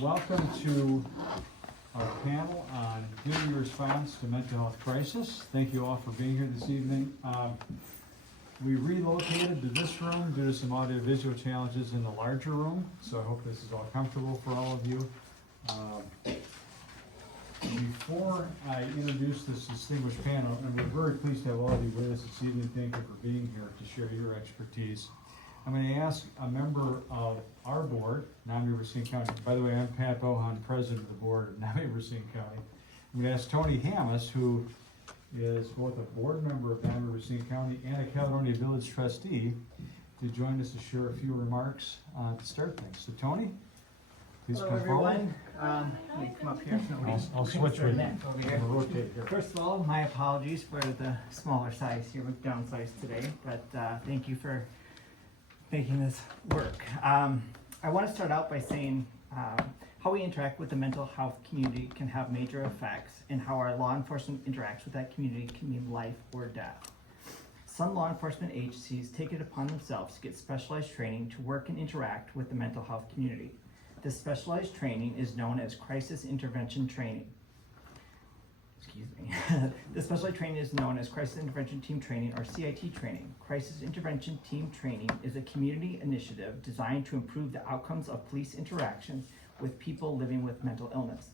Welcome to our panel on community response to mental health crisis. Thank you all for being here this evening. We relocated to this room due to some audio-visual challenges in the larger room, so I hope this is all comfortable for all of you. Before I introduce this distinguished panel, and we're very pleased to have all of you with us this evening, thank you for being here to share your expertise. I'm going to ask a member of our board, NAMI Racine County. By the way, I'm Pat Bohan, president of the board of NAMI Racine County. I'm going to ask Tony Hammis, who is both a board member of NAMI Racine County and a Caledonia Village trustee, to join us to share a few remarks to start things. So Tony, please come forward. Let me come up here. I'll switch with you. Over here. I'll rotate here. First of all, my apologies for the smaller size here with downsized today, but thank you for making this work. I want to start out by saying how we interact with the mental health community can have major effects, and how our law enforcement interacts with that community can mean life or death. Some law enforcement agencies take it upon themselves to get specialized training to work and interact with the mental health community. This specialized training is known as crisis intervention training. Excuse me. This specialized training is known as Crisis Intervention Team Training, or CIT training. Crisis Intervention Team Training is a community initiative designed to improve the outcomes of police interactions with people living with mental illness.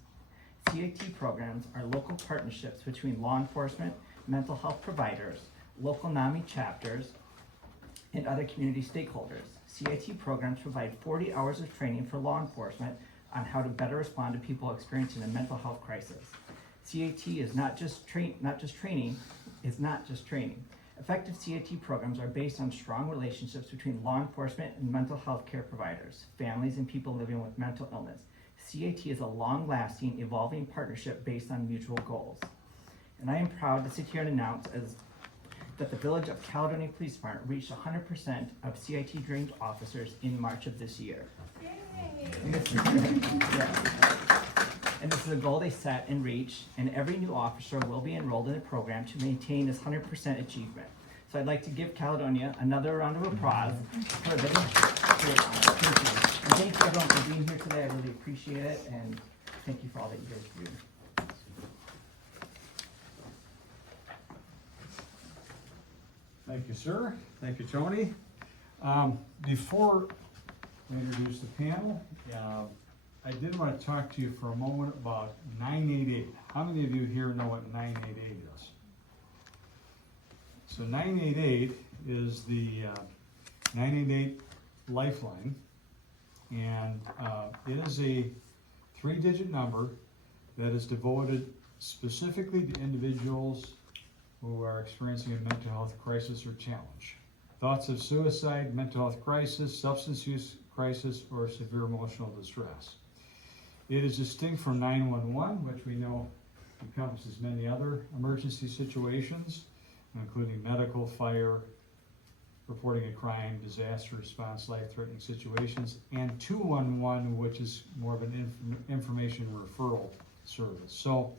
CIT programs are local partnerships between law enforcement, mental health providers, local NAMI chapters, and other community stakeholders. CIT programs provide 40 hours of training for law enforcement on how to better respond to people experiencing a mental health crisis. CIT is not just training. Effective CIT programs are based on strong relationships between law enforcement and mental health care providers, families, and people living with mental illness. CIT is a long-lasting, evolving partnership based on mutual goals. And I am proud to sit here and announce that the Village of Caledonia Police Department reached 100% of CIT trained officers in March of this year. And this is a goal they set and reached, and every new officer will be enrolled in the program to maintain this 100% achievement. So I'd like to give Caledonia another round of applause for this. Thank you. And thank you everyone for being here today. I really appreciate it, and thank you for all that you guys do. Thank you, sir. Thank you, Tony. Before we introduce the panel, I did want to talk to you for a moment about 988. How many of you here know what 988 is? So 988 is the 988 lifeline, and it is a 3-digit number that is devoted specifically to individuals who are experiencing a mental health crisis or challenge. Thoughts of suicide, mental health crisis, substance use crisis, or severe emotional distress. It is distinct from 911, which we know encompasses many other emergency situations, including medical, fire, reporting a crime, disaster response, life-threatening situations, and 211, which is more of an information referral service. So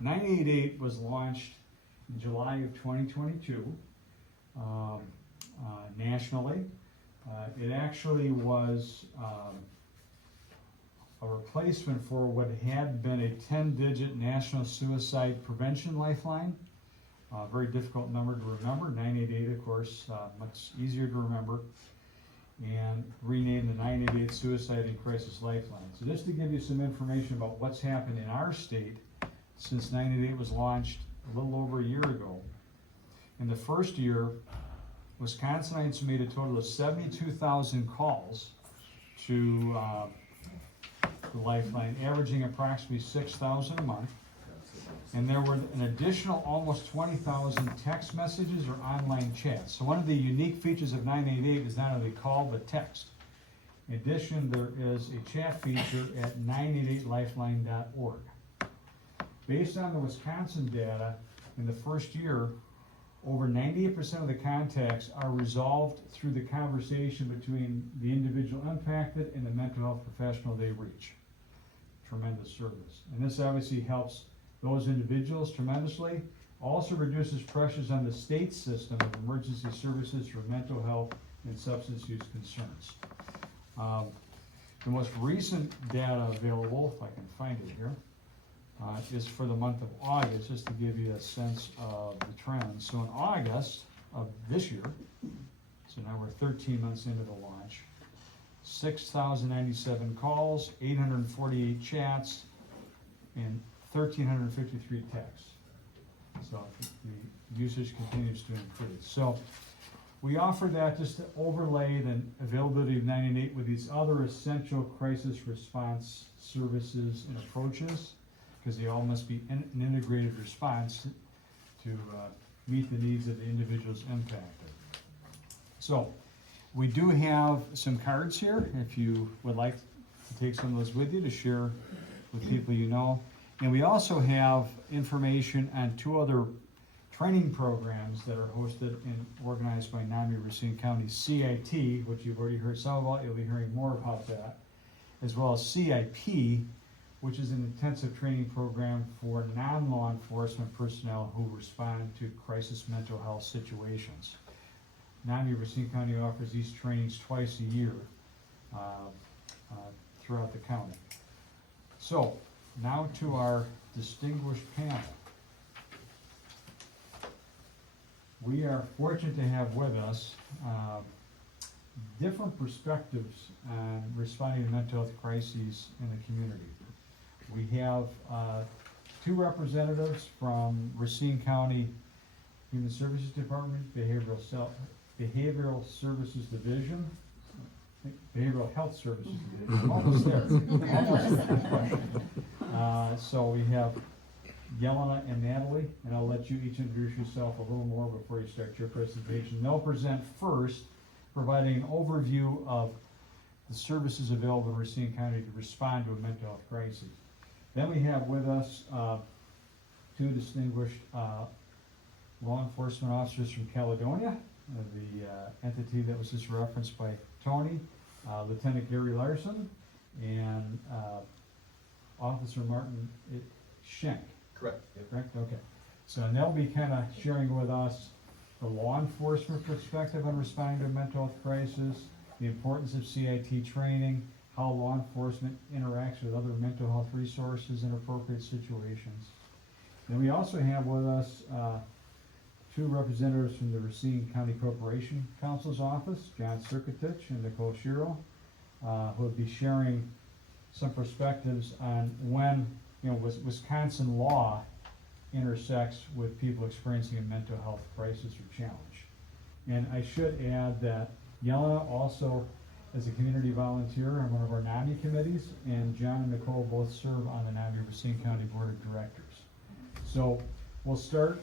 988 was launched in July of 2022 nationally. It actually was a replacement for what had been a 10-digit national suicide prevention lifeline. Very difficult number to remember. 988, of course, much easier to remember, and renamed the 988 Suicide and Crisis Lifeline. So just to give you some information about what's happened in our state since 988 was launched a little over a year ago. In the first year, Wisconsinites made a total of 72,000 calls to the lifeline, averaging approximately 6,000 a month. And there were an additional almost 20,000 text messages or online chats. So one of the unique features of 988 is not only call, but text. In addition, there is a chat feature at 988lifeline.org. Based on the Wisconsin data, in the first year, over 98% of the contacts are resolved through the conversation between the individual impacted and the mental health professional they reach. Tremendous service. And this obviously helps those individuals tremendously. Also reduces pressures on the state system of emergency services for mental health and substance use concerns. The most recent data available, if I can find it here, is for the month of August, just to give you a sense of the trends. So in August of this year, so now we're 13 months into the launch, 6,097 calls, 848 chats, and 1,353 texts. So the usage continues to increase. So we offer that just to overlay the availability of 988 with these other essential crisis response services and approaches, because they all must be an integrated response to meet the needs of the individuals impacted. So we do have some cards here, if you would like to take some of those with you to share with people you know. And we also have information on 2 other training programs that are hosted and organized by NAMI Racine County, CIT, which you've already heard some about, you'll be hearing more about that, as well as CIP, which is an intensive training program for non-law enforcement personnel who respond to crisis mental health situations. NAMI Racine County offers these trainings twice a year throughout the county. So, now to our distinguished panel. We are fortunate to have with us different perspectives on responding to mental health crises in the community. We have 2 representatives from Racine County Human Services Department, Behavioral Services Division, Behavioral Health Services Division, almost there. So we have Yelena and Natalie, and I'll let you each introduce yourself a little more before you start your presentation. They'll present first, providing an overview of the services available in Racine County to respond to a mental health crisis. Then we have with us 2 distinguished law enforcement officers from Caledonia, the entity that was just referenced by Tony, Lieutenant Gary Larson, and Officer Martin Schenk. Correct. Yep. Correct? Okay. So and they'll be kind of sharing with us the law enforcement perspective on responding to a mental health crisis, the importance of CIT training, how law enforcement interacts with other mental health resources in appropriate situations. Then we also have with us 2 representatives from the Racine County Corporate Counsel's office, John Circutich and Nicole Shiro, who will be sharing some perspectives on when Wisconsin law intersects with people experiencing a mental health crisis or challenge. And I should add that Yelena also is a community volunteer on one of our NAMI committees, and John and Nicole both serve on the NAMI Racine County Board of Directors. So we'll start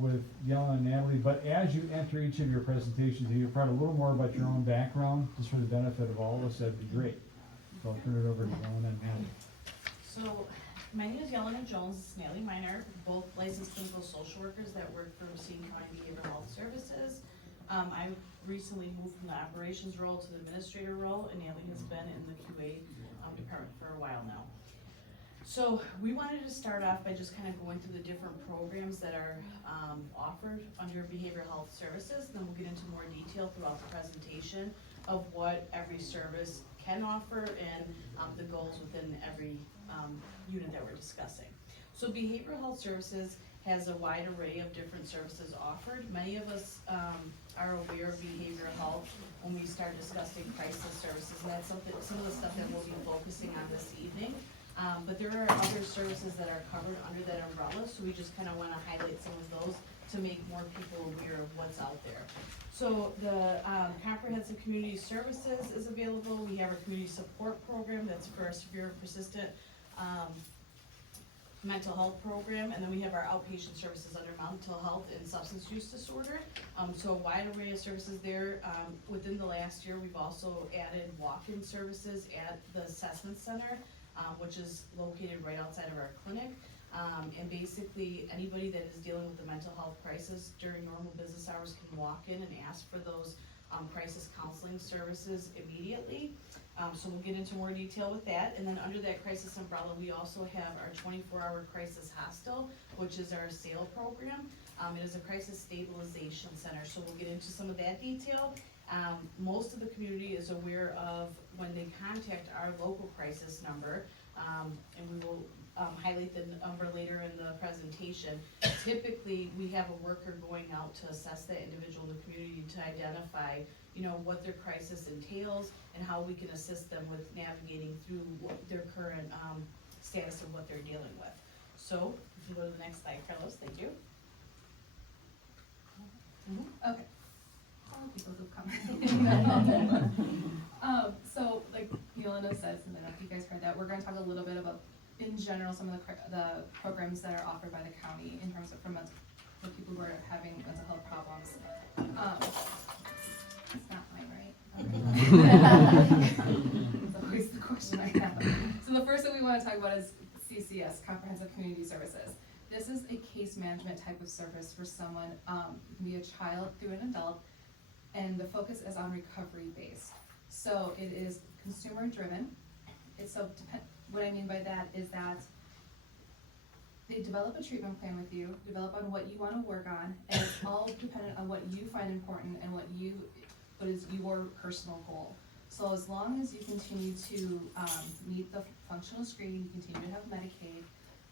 with Yelena and Natalie, but as you enter each of your presentations, if you provide a little more about your own background, just for the benefit of all of us, that'd be great. So I'll turn it over to Yelena and Natalie. So, my name is Yelena Jones, this is Natalie Miner, both licensed clinical social workers that work for Racine County Behavioral Health Services. I recently moved from the operations role to the administrator role, and Natalie has been in the QA department for a while now. So we wanted to start off by just kind of going through the different programs that are offered under behavioral health services. Then we'll get into more detail throughout the presentation of what every service can offer and the goals within every unit that we're discussing. So behavioral health services has a wide array of different services offered. Many of us are aware of behavioral health when we start discussing crisis services, and that's some of the stuff that we'll be focusing on this evening. But there are other services that are covered under that umbrella, so we just kind of want to highlight some of those to make more people aware of what's out there. So the comprehensive community services is available. We have our community support program that's for a severe persistent mental health program, and then we have our outpatient services under mental health and substance use disorder. So a wide array of services there. Within the last year, we've also added walk-in services at the assessment center, which is located right outside of our clinic. And basically, anybody that is dealing with a mental health crisis during normal business hours can walk in and ask for those crisis counseling services immediately. So we'll get into more detail with that. And then under that crisis umbrella, we also have our 24-hour crisis hostel, which is our SAIL program. It is a crisis stabilization center, so we'll get into some of that detail. Most of the community is aware of when they contact our local crisis number, and we will highlight the number later in the presentation. Typically, we have a worker going out to assess that individual in the community to identify, what their crisis entails and how we can assist them with navigating through their current status of what they're dealing with. So, if you go to the next slide, Carlos, thank you. Okay. All the people who've come. So like Yolanda says, and then if you guys heard that, we're gonna talk a little bit about, in general, some of the programs that are offered by the county in terms of for people who are having mental health problems. It's not mine, right? That's always the question I have. So the first thing we wanna talk about is CCS, Comprehensive Community Services. This is a case management type of service for someone, it can be a child through an adult, and the focus is on recovery based. So it is consumer driven. What I mean by that is that they develop a treatment plan with you, develop on what you wanna work on, and it's all dependent on what you find important and what is your personal goal. So as long as you continue to, meet the functional screening, you continue to have Medicaid,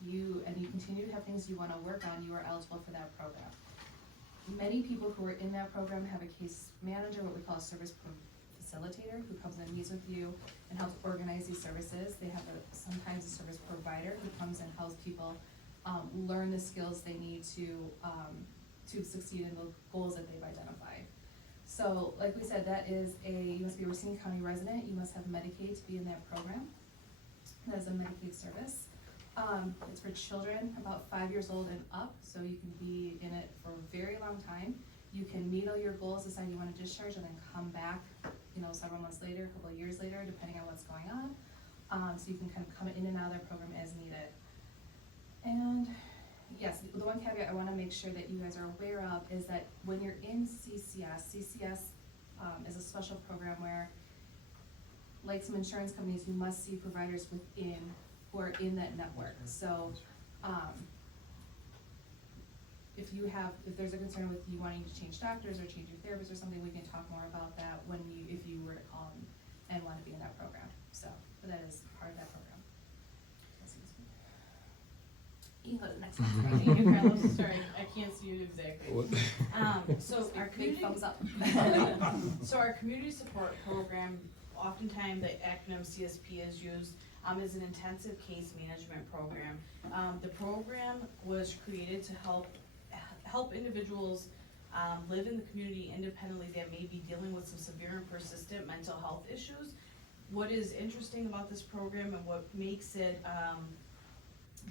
you continue to have things you wanna work on, you are eligible for that program. Many people who are in that program have a case manager, what we call a service facilitator, who comes and meets with you and helps organize these services. They have sometimes a service provider who comes and helps people learn the skills they need to succeed in the goals that they've identified. So, like we said, you must be a Racine County resident, you must have Medicaid to be in that program. That is a Medicaid service. It's for children about 5 years old and up, so you can be in it for a very long time. You can meet all your goals, decide you want to discharge, and then come back, several months later, a couple of years later, depending on what's going on. So you can kind of come in and out of that program as needed. And yes, the one caveat I want to make sure that you guys are aware of is that when you're in CCS is a special program where, like some insurance companies, you must see providers within who are in that network. So, if there's a concern with you wanting to change doctors or change your therapist or something, we can talk more about that if you were to call and want to be in that program. So, but that is part of that program. You can go to the next one. Thank you, Carlos. Sorry, I can't see you exactly. So our Big community, thumbs up. so our community support program, oftentimes the acronym CSP is used, is an intensive case management program. The program was created to help individuals live in the community independently that may be dealing with some severe and persistent mental health issues. What is interesting about this program and what makes it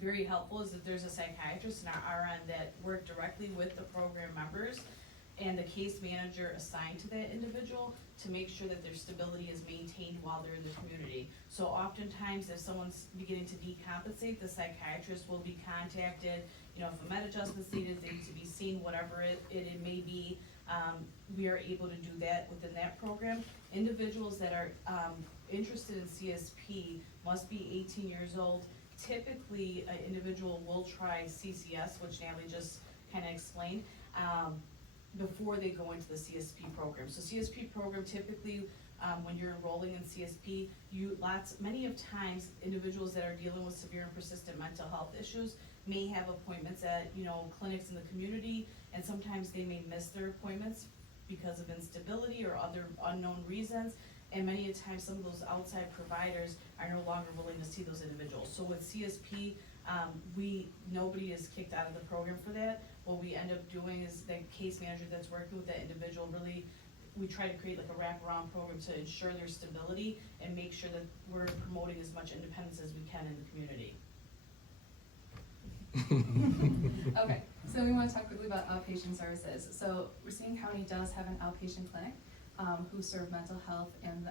very helpful is that there's a psychiatrist in our RN that work directly with the program members and the case manager assigned to that individual to make sure that their stability is maintained while they're in the community. So oftentimes if someone's beginning to decompensate, the psychiatrist will be contacted. If a med adjustment's needed, they need to be seen, whatever it may be, we are able to do that within that program. Individuals that are interested in CSP must be 18 years old. Typically, an individual will try CCS, which Natalie just kind of explained, before they go into the CSP program. So CSP program, typically, when you're enrolling in CSP, many of times, individuals that are dealing with severe and persistent mental health issues may have appointments at, clinics in the community, and sometimes they may miss their appointments because of instability or other unknown reasons. And many a times, some of those outside providers are no longer willing to see those individuals. So with CSP, nobody is kicked out of the program for that. What we end up doing is the case manager that's working with that individual we try to create like a wraparound program to ensure their stability and make sure that we're promoting as much independence as we can in the community. Okay, so we want to talk quickly about outpatient services. So Racine County does have an outpatient clinic who serve mental health and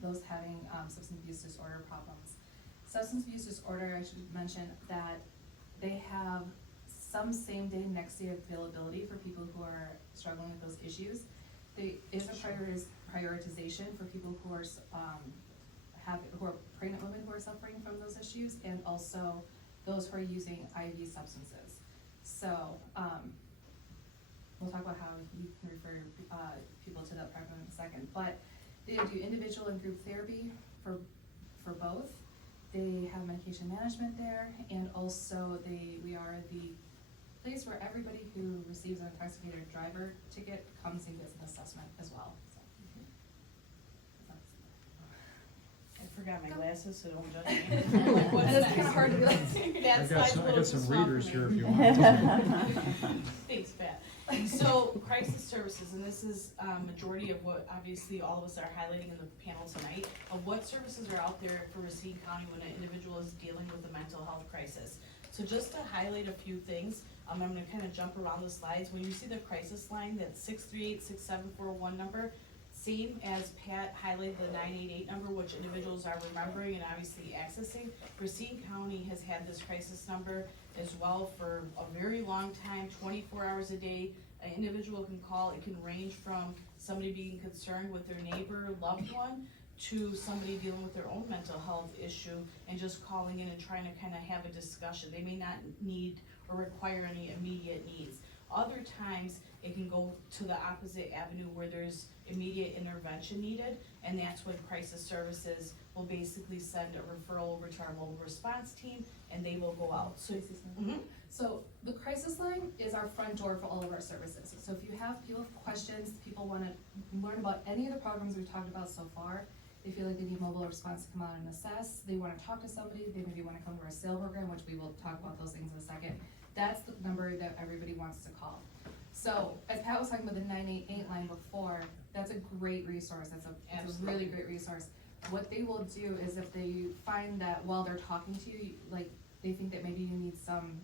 those having substance abuse disorder problems. Substance abuse disorder, I should mention that they have some same day, next day availability for people who are struggling with those issues. There is a prioritization for people who are pregnant women who are suffering from those issues, and also those who are using IV substances. So we'll talk about how you can refer, people to that program in a second, but they do individual and group therapy for both. They have medication management there, and also we are the place where everybody who receives an intoxicated driver ticket comes and gets an assessment as well, so. I forgot my glasses, so don't judge me. Like, what's And it's next? kinda hard to be like. That I slide's a got little some too small for readers me. here if you want. Thanks, Pat. So, crisis services, and this is, majority of what obviously all of us are highlighting in the panel tonight, of what services are out there for Racine County when an individual is dealing with a mental health crisis. So just to highlight a few things, I'm gonna kind of jump around the slides. When you see the crisis line, that 638-6741 number, same as Pat highlighted the 988 number, which individuals are remembering and obviously accessing. Racine County has had this crisis number as well for a very long time, 24 hours a day. An individual can call, it can range from somebody being concerned with their neighbor, loved one, to somebody dealing with their own mental health issue and just calling in and trying to kind of have a discussion. They may not need or require any immediate needs. Other times, it can go to the opposite avenue where there's immediate intervention needed, and that's when crisis services will basically send a referral over to our mobile response team, and they will go out. So, So the crisis line is our front door for all of our services. So if you have people have questions, people wanna learn about any of the programs we've talked about so far, they feel like they need mobile response to come out and assess, they wanna talk to somebody, they maybe wanna come to our sale program, which we will talk about those things in a second. That's the number that everybody wants to call. So, as Pat was talking about the 988 line before, that's a great resource, that's a really great resource. What they will do is if they find that while they're talking to you, like, they think that maybe you need some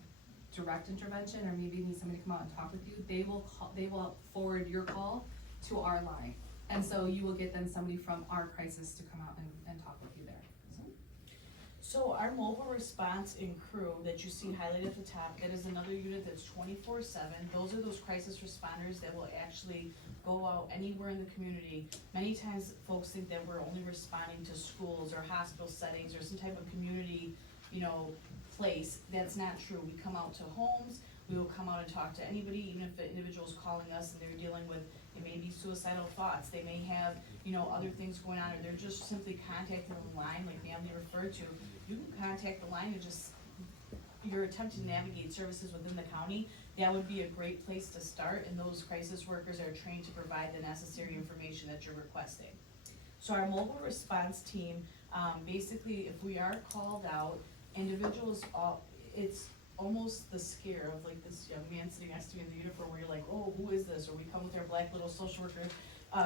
direct intervention, or maybe you need somebody to come out and talk with you, they will forward your call to our line. And so you will get then somebody from our crisis to come out and talk with you there. So our mobile response and crew that you see highlighted at the top, that is another unit that's 24/7. Those are those crisis responders that will actually go out anywhere in the community. Many times folks think that we're only responding to schools or hospital settings or some type of community, place. That's not true. We come out to homes, we will come out and talk to anybody, even if the individual's calling us and they're dealing with, it may be suicidal thoughts, they may have, other things going on, or they're just simply contacting the line, like Natalie referred to. You can contact the line and just, you're attempting to navigate services within the county, that would be a great place to start, and those crisis workers are trained to provide the necessary information that you're requesting. So our mobile response team, basically, if we are called out, individuals, it's almost the scare of like this young man sitting next to me in the uniform where you're like, oh, who is this? Or we come with our black little social worker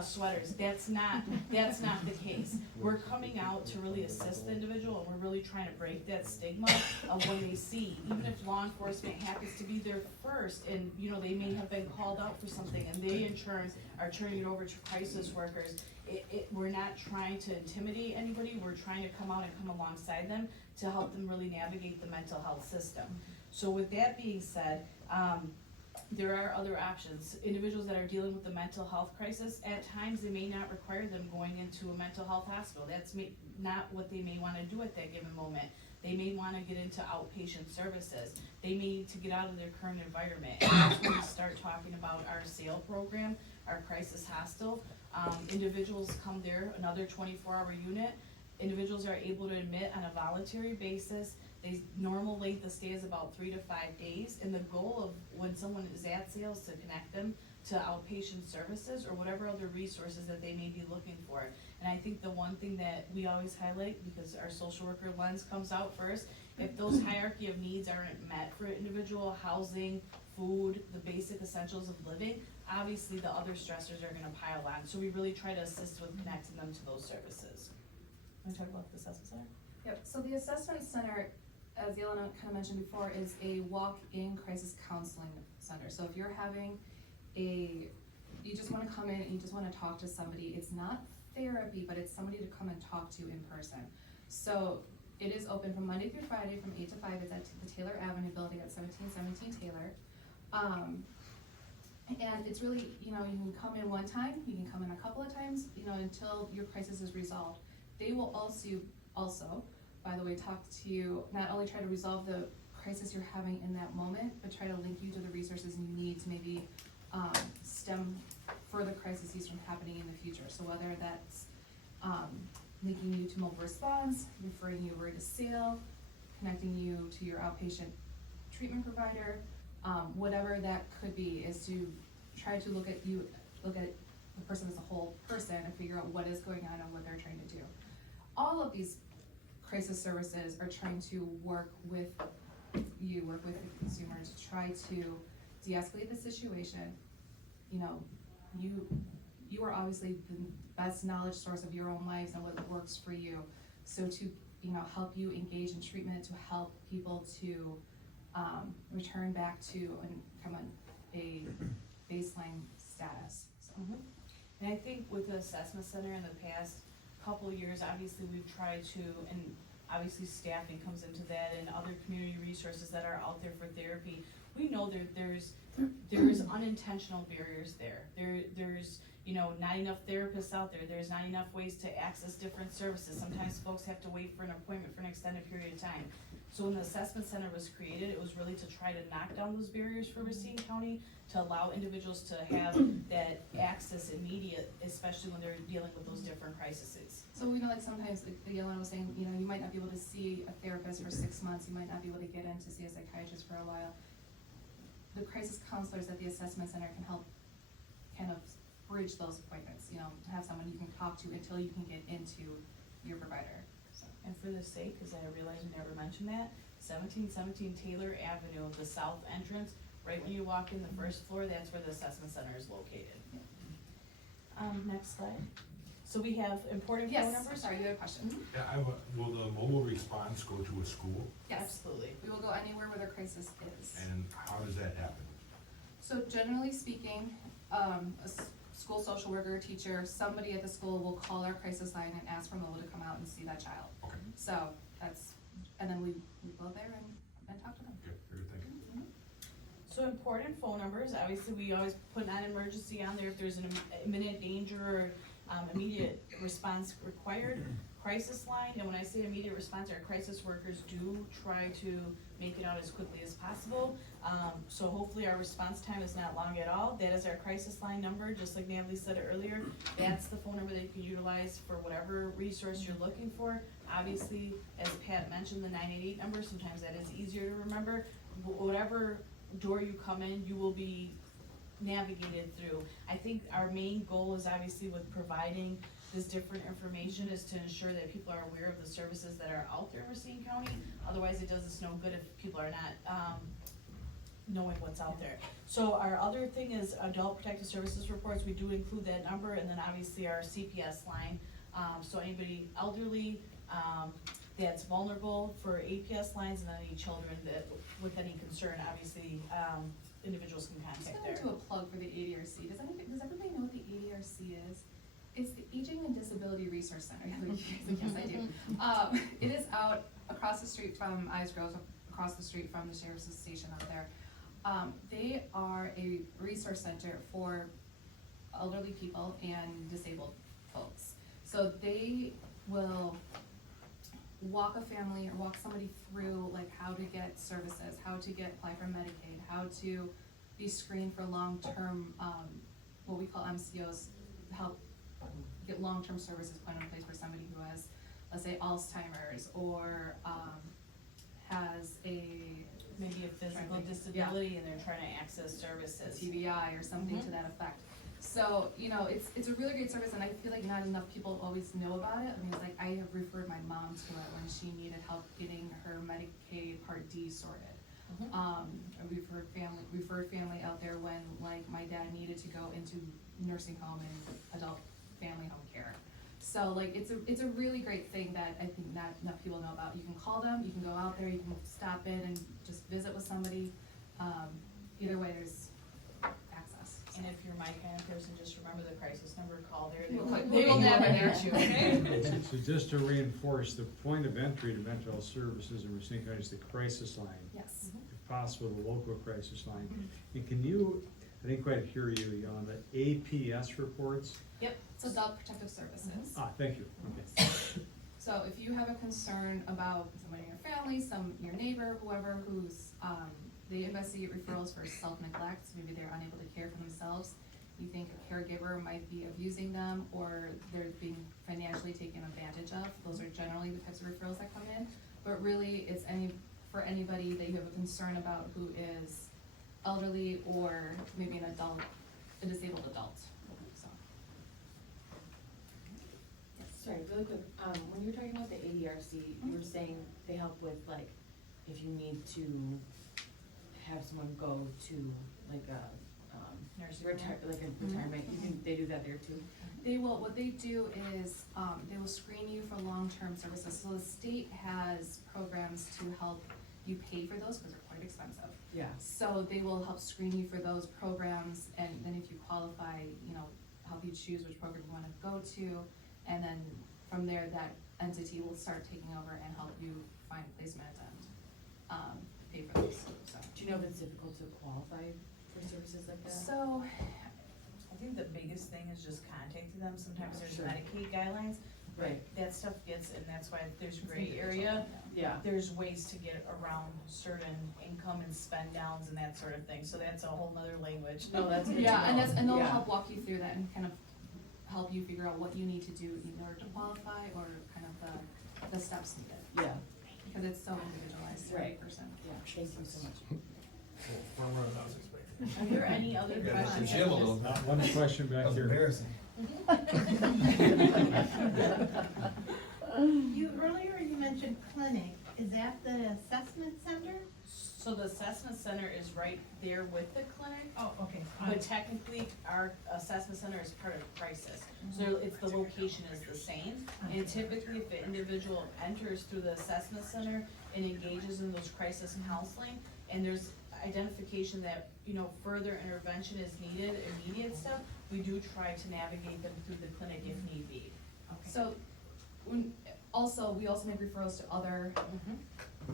sweaters. That's not the case. We're coming out to really assist the individual, and we're really trying to break that stigma of when they see, even if law enforcement happens to be there first, and they may have been called out for something, and they in turn are turning it over to crisis workers. We're not trying to intimidate anybody. We're trying to come out and come alongside them to help them really navigate the mental health system. So with that being said, there are other options. Individuals that are dealing with the mental health crisis, at times they may not require them going into a mental health hospital. That's not what they may want to do at that given moment. They may want to get into outpatient services. They may need to get out of their current environment. And that's when we start talking about our SAIL program, our crisis hostel. Individuals come there, another 24-hour unit. Individuals are able to admit on a voluntary basis. Normal length of stay is about 3 to 5 days, and the goal of when someone is at SAIL is to connect them to outpatient services or whatever other resources that they may be looking for. And I think the one thing that we always highlight, because our social worker lens comes out first, if those hierarchy of needs aren't met for an individual, housing, food, the basic essentials of living, obviously the other stressors are gonna pile on. So we really try to assist with connecting them to those services. Want to talk about the assessment center? Yep, so the assessment center, as Yelena kind of mentioned before, is a walk-in crisis counseling center. So if you're having you just wanna come in and you just wanna talk to somebody, it's not therapy, but it's somebody to come and talk to in person. So it is open from Monday through Friday from 8 to 5, it's at the Taylor Avenue building at 1717 Taylor. And it's really, you can come in one time, you can come in a couple of times, until your crisis is resolved. They will also, by the way, talk to you, not only try to resolve the crisis you're having in that moment, but try to link you to the resources you need to maybe stem further crises from happening in the future. So whether that's linking you to mobile response, referring you over to SAIL, connecting you to your outpatient treatment provider, whatever that could be, is to try to look at the person as a whole person and figure out what is going on and what they're trying to do. All of these crisis services are trying to work with the consumer to try to de-escalate the situation. You know, you are obviously the best knowledge source of your own lives and what works for you. So to, you know, help you engage in treatment, to help people to return back to and come on a baseline status. So. And I think with the assessment center in the past couple of years, obviously we've tried to, and obviously staffing comes into that, and other community resources that are out there for therapy. We know there's unintentional barriers there. There's you know, not enough therapists out there. There's not enough ways to access different services. Sometimes folks have to wait for an appointment for an extended period of time. So when the assessment center was created, it was really to try to knock down those barriers for Racine County, to allow individuals to have that access immediate, especially when they're dealing with those different crises. So we know, like, sometimes, like Yelena was saying, you know, you might not be able to see a therapist for 6 months, you might not be able to get in to see a psychiatrist for a while. The crisis counselors at the assessment center can help kind of bridge those appointments, you know, to have someone you can talk to until you can get into your provider. So. And for the sake, because I realized we never mentioned that, 1717 Taylor Avenue, the south entrance, right when you walk in the first floor, that's where the assessment center is located. Yeah. Next slide. So we have important phone Yes, numbers. sorry, you had a question? Yeah, will the mobile response go to a school? Yes, Absolutely. we will go anywhere where the crisis is. And how does that happen? So generally speaking, school social worker, teacher, somebody at the school will call our crisis line and ask for mobile to come out and see that child. Okay. So that's, and then we go there and talk to them. Okay, very thank you. So important phone numbers, obviously we always put non-emergency on there if there's an imminent danger or immediate response required. Crisis line, and when I say immediate response, our crisis workers do try to make it out as quickly as possible. So hopefully our response time is not long at all. That is our crisis line number, just like Natalie said earlier. That's the phone number that you can utilize for whatever resource you're looking for. Obviously, as Pat mentioned, the 988 number, sometimes that is easier to remember. Whatever door you come in, you will be navigated through. I think our main goal is obviously with providing this different information is to ensure that people are aware of the services that are out there in Racine County. Otherwise, it does us no good if people are not knowing what's out there. So our other thing is Adult Protective Services reports. We do include that number, and then obviously our CPS line. So anybody elderly that's vulnerable for APS lines, and then any children that with any concern, obviously individuals can Just contact gonna there. do a plug for the ADRC. Does everybody know what the ADRC is? It's the Aging and Disability Resource Center. Yes, I do. It is out across the street from Ives Grove, across the street from the sheriff's station out there. They are a resource center for elderly people and disabled folks. So they will walk a family or walk somebody through like how to get services, how to apply for Medicaid, how to be screened for long-term, what we call MCOs, help get long-term services put in place for somebody who has, let's say, Alzheimer's or has a Maybe a physical disability and they're trying to access services. TBI or something to that effect. So, you know, it's a really great service, and I feel like not enough people always know about it. I mean, it's like I have referred my mom to it when she needed help getting her Medicaid Part D sorted. I referred family out there when, like, my dad needed to go into nursing home and adult family home care. So, like, it's a really great thing that I think not enough people know about. You can call them, you can go out there, you can stop in and just visit with somebody. Either way, there's access. And if you're my kind of person, just remember the crisis number, call there. They will navigate you, okay? So just to reinforce, the point of entry to mental health services in Racine County is the crisis line. Yes. If possible, the local crisis line. And can you, I didn't quite hear you, on the APS reports? Yep, it's Adult Protective Services. Thank you, okay. So if you have a concern about somebody in your family, your neighbor, whoever who's they investigate referrals for self-neglect, so maybe they're unable to care for themselves. You think a caregiver might be abusing them, or they're being financially taken advantage of. Those are generally the types of referrals that come in. But really, it's for anybody that you have a concern about who is elderly or maybe an adult, a disabled adult, so. Sorry, really quick, when you were talking about the ADRC, you were saying they help with, like, if you need to have someone go to, like, a, Nursing home. retirement, they do that there too? They will, what they do is, they will screen you for long-term services. So the state has programs to help you pay for those, because they're quite expensive. Yeah. So they will help screen you for those programs, and then if you qualify, help you choose which program you wanna go to. And then from there, that entity will start taking over and help you find placement and, pay for those, so. Do you know if it's difficult to qualify for services like that? So, I think the biggest thing is just contacting them. Sometimes there's Sure. Medicaid guidelines. Right. That stuff gets, and that's why there's gray area. Yeah. There's ways to get around certain income and spend downs and that sort of thing. So that's a whole nother language. No, that's good to yeah, and know. and they'll Yeah. help walk you through that and kind of help you figure out what you need to do in order to qualify, or kind of the steps needed, Yeah, because it's so individualized to every Right. person. yeah, thank you so much. Are there any other Yeah, that's the questions? gym a little bit. One question back here. Earlier you mentioned clinic, is that the assessment center? So the assessment center is right there with the clinic. Oh, okay. But technically, our assessment center is part of crisis, so it's, the location is the same. And typically, if the individual enters through the assessment center and engages in those crisis and counseling, and there's identification that, further intervention is needed, immediate stuff, we do try to navigate them through the clinic if need be. So, we also make referrals to other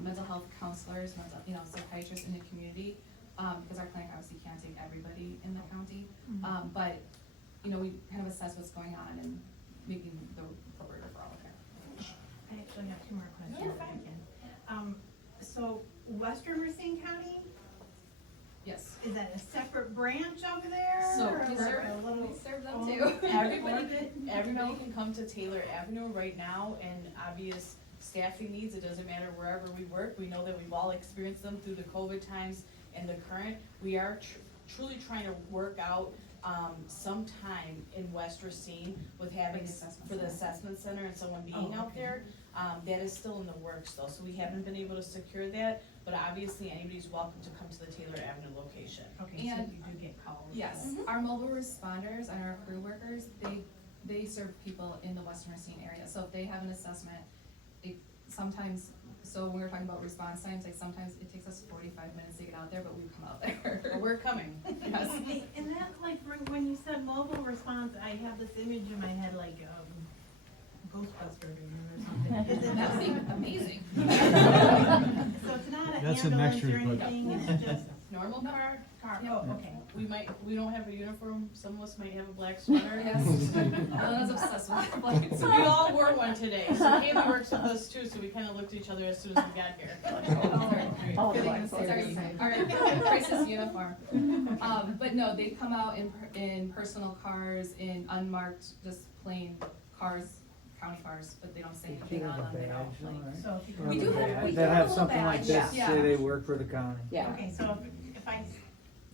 mental health counselors, psychiatrists in the community, because our clinic obviously can't take everybody in the county. But, we kind of assess what's going on and making the appropriate referral there. I actually have two more questions. Yeah, if I can. So Western Racine County, Yes. is that a separate branch over there? So, or we like serve, a little- we serve them Oh, too. Everybody can come to Taylor Avenue right now, and obvious staffing needs, it doesn't matter wherever we work, we know that we've all experienced them through the COVID times and the current. We are truly trying to work out, some time in West Racine with having, for the assessment center and someone being out there. That is still in the works though, so we haven't been able to secure that, but obviously anybody's welcome to come to the Taylor Avenue location. Okay, so And- you do get calls. Yes, our mobile responders and our crew workers, they serve people in the Western Racine area, so if they have an assessment, sometimes, so when we were talking about response times, sometimes it takes us 45 minutes to get out there, but we come out there. But we're coming. Yes. And that, like, when you said mobile response, I have this image in my head, like, Ghostbusters or something. Is it That would just, be amazing. so it's not an That's an ambulance extra, or but- anything, it's just Normal car? car, Yeah. oh, okay. We don't have a uniform, some of us might have a black sweater. Yes. Elena's obsessed with flights. So we all wore one today, so Kaylee works with us too, so we kinda looked at each other as soon as we got here. Oh, our crisis uniform. But no, they come out in personal cars, in unmarked, just plain cars, county cars, but they don't say anything on them, they don't like. So if you We do have- we do That have a have little something like badge, this, yeah. say they work for the county. Yeah. Okay, so if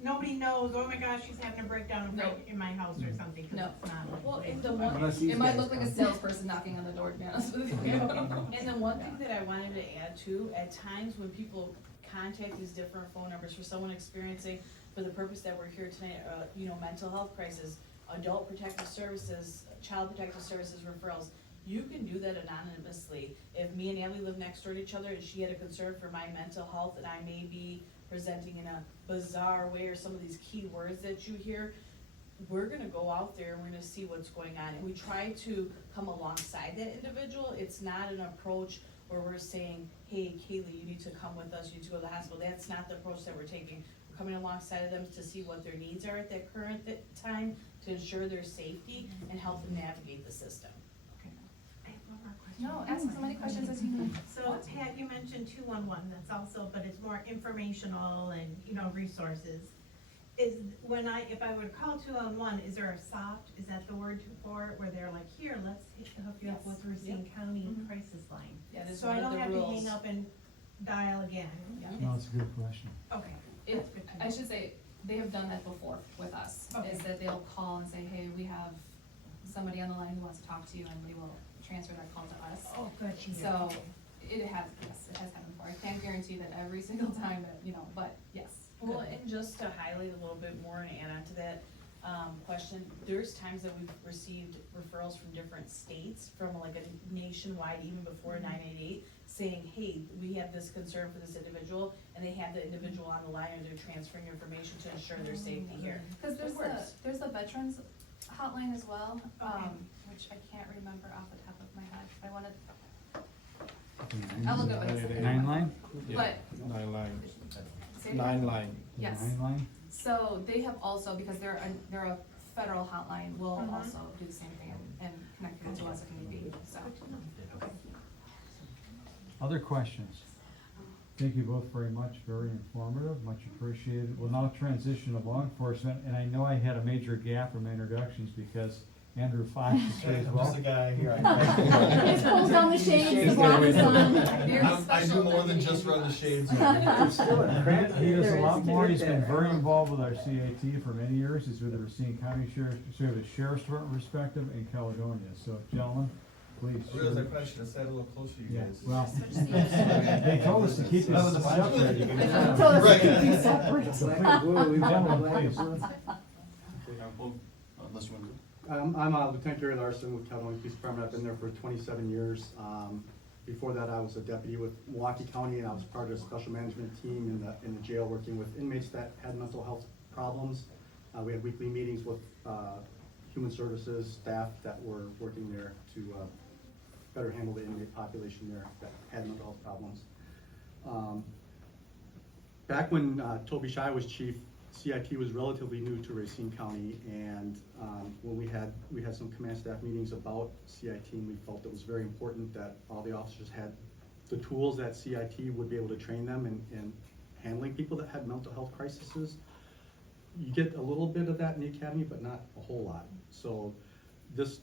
nobody knows, oh my gosh, she's having a breakdown No. in my house or something, cause No. it's not. like- Well, and the one, Unless these It might guys look like a come. salesperson knocking on the door, to be honest with you. and the one thing that I wanted to add too, at times when people contact these different phone numbers for someone experiencing, for the purpose that we're here tonight, mental health crisis, adult protective services, child protective services referrals, you can do that anonymously. If me and Natalie live next door to each other and she had a concern for my mental health and I may be presenting in a bizarre way or some of these key words that you hear, we're gonna go out there and we're gonna see what's going on. And we try to come alongside that individual. It's not an approach where we're saying, hey, Kaylee, you need to come with us, you need to go to the hospital. That's not the approach that we're taking. We're coming alongside of them to see what their needs are at that current time, to ensure their safety and help them navigate the system. I have one more question. No, ask as many questions as you can. So Pat, you mentioned option 211, that's also, but it's more informational and, you know, resources. Is, if I would call 211, is there a soft, is that the word for it, where they're like, here, let's hook you up Yes. with Racine County Mhm. crisis line? Yeah, this is So I one of don't the have to rules. hang up and dial again? Yeah. No, that's a good question. Okay, It, that's good to know. I should say, they have done that before with us, Okay. is that they'll call and say, hey, we have somebody on the line who wants to talk to you, and they will transfer that call to us. Oh, good. So, it has, yes, it has happened before. I can't guarantee that every single time that, you know, but yes. Well, good. and just to highlight a little bit more and add on to that, question, there's times that we've received referrals from different states, from like a nationwide, even before 988, saying, hey, we have this concern for this individual, and they have the individual on the line, and they're transferring information to ensure their safety here. Cause It works. there's the veterans hotline as well, Okay. which I can't remember off the top of my head. I wanna, I'll look up what it's. 9 line? But, Nine line, say it nine again. line. Yes. 9 line? So they have also, because they're a federal hotline, will Mhm. also do the same thing and connect you to us if need be, so. Other questions? Thank you both very much, very informative, much appreciated. We'll now transition to law enforcement, and I know I had a major gap in my introductions because Andrew Fox is here as well. guy here. Just pulls down the shades, the Shades glasses there. on. You're I special do more than deputy. just run the shades. He does a lot more. He's been very involved with our CIT for many years. He's with the Racine County Sheriff's Department respective in Caledonia. So gentlemen, please. I realized I probably should have sat a little closer to you Yeah, guys. well, Switch seats. they told us to keep That was this the separate. You can- I Told us Right. to keep these separate. Gentlemen, please. Unless you want to. I'm Lieutenant Gary Larson with Caledonia Police Department. I've been there for 27 years. Before that, I was a deputy with Milwaukee County, and I was part of the special management team in the jail, working with inmates that had mental health problems. We had weekly meetings with human services staff that were working there to better handle the inmate population there that had mental health problems. Back when Toby Shy was chief, CIT was relatively new to Racine County, and when we had some command staff meetings about CIT, and we felt it was very important that all the officers had the tools that CIT would be able to train them in handling people that had mental health crises. You get a little bit of that in the academy, but not a whole lot. So this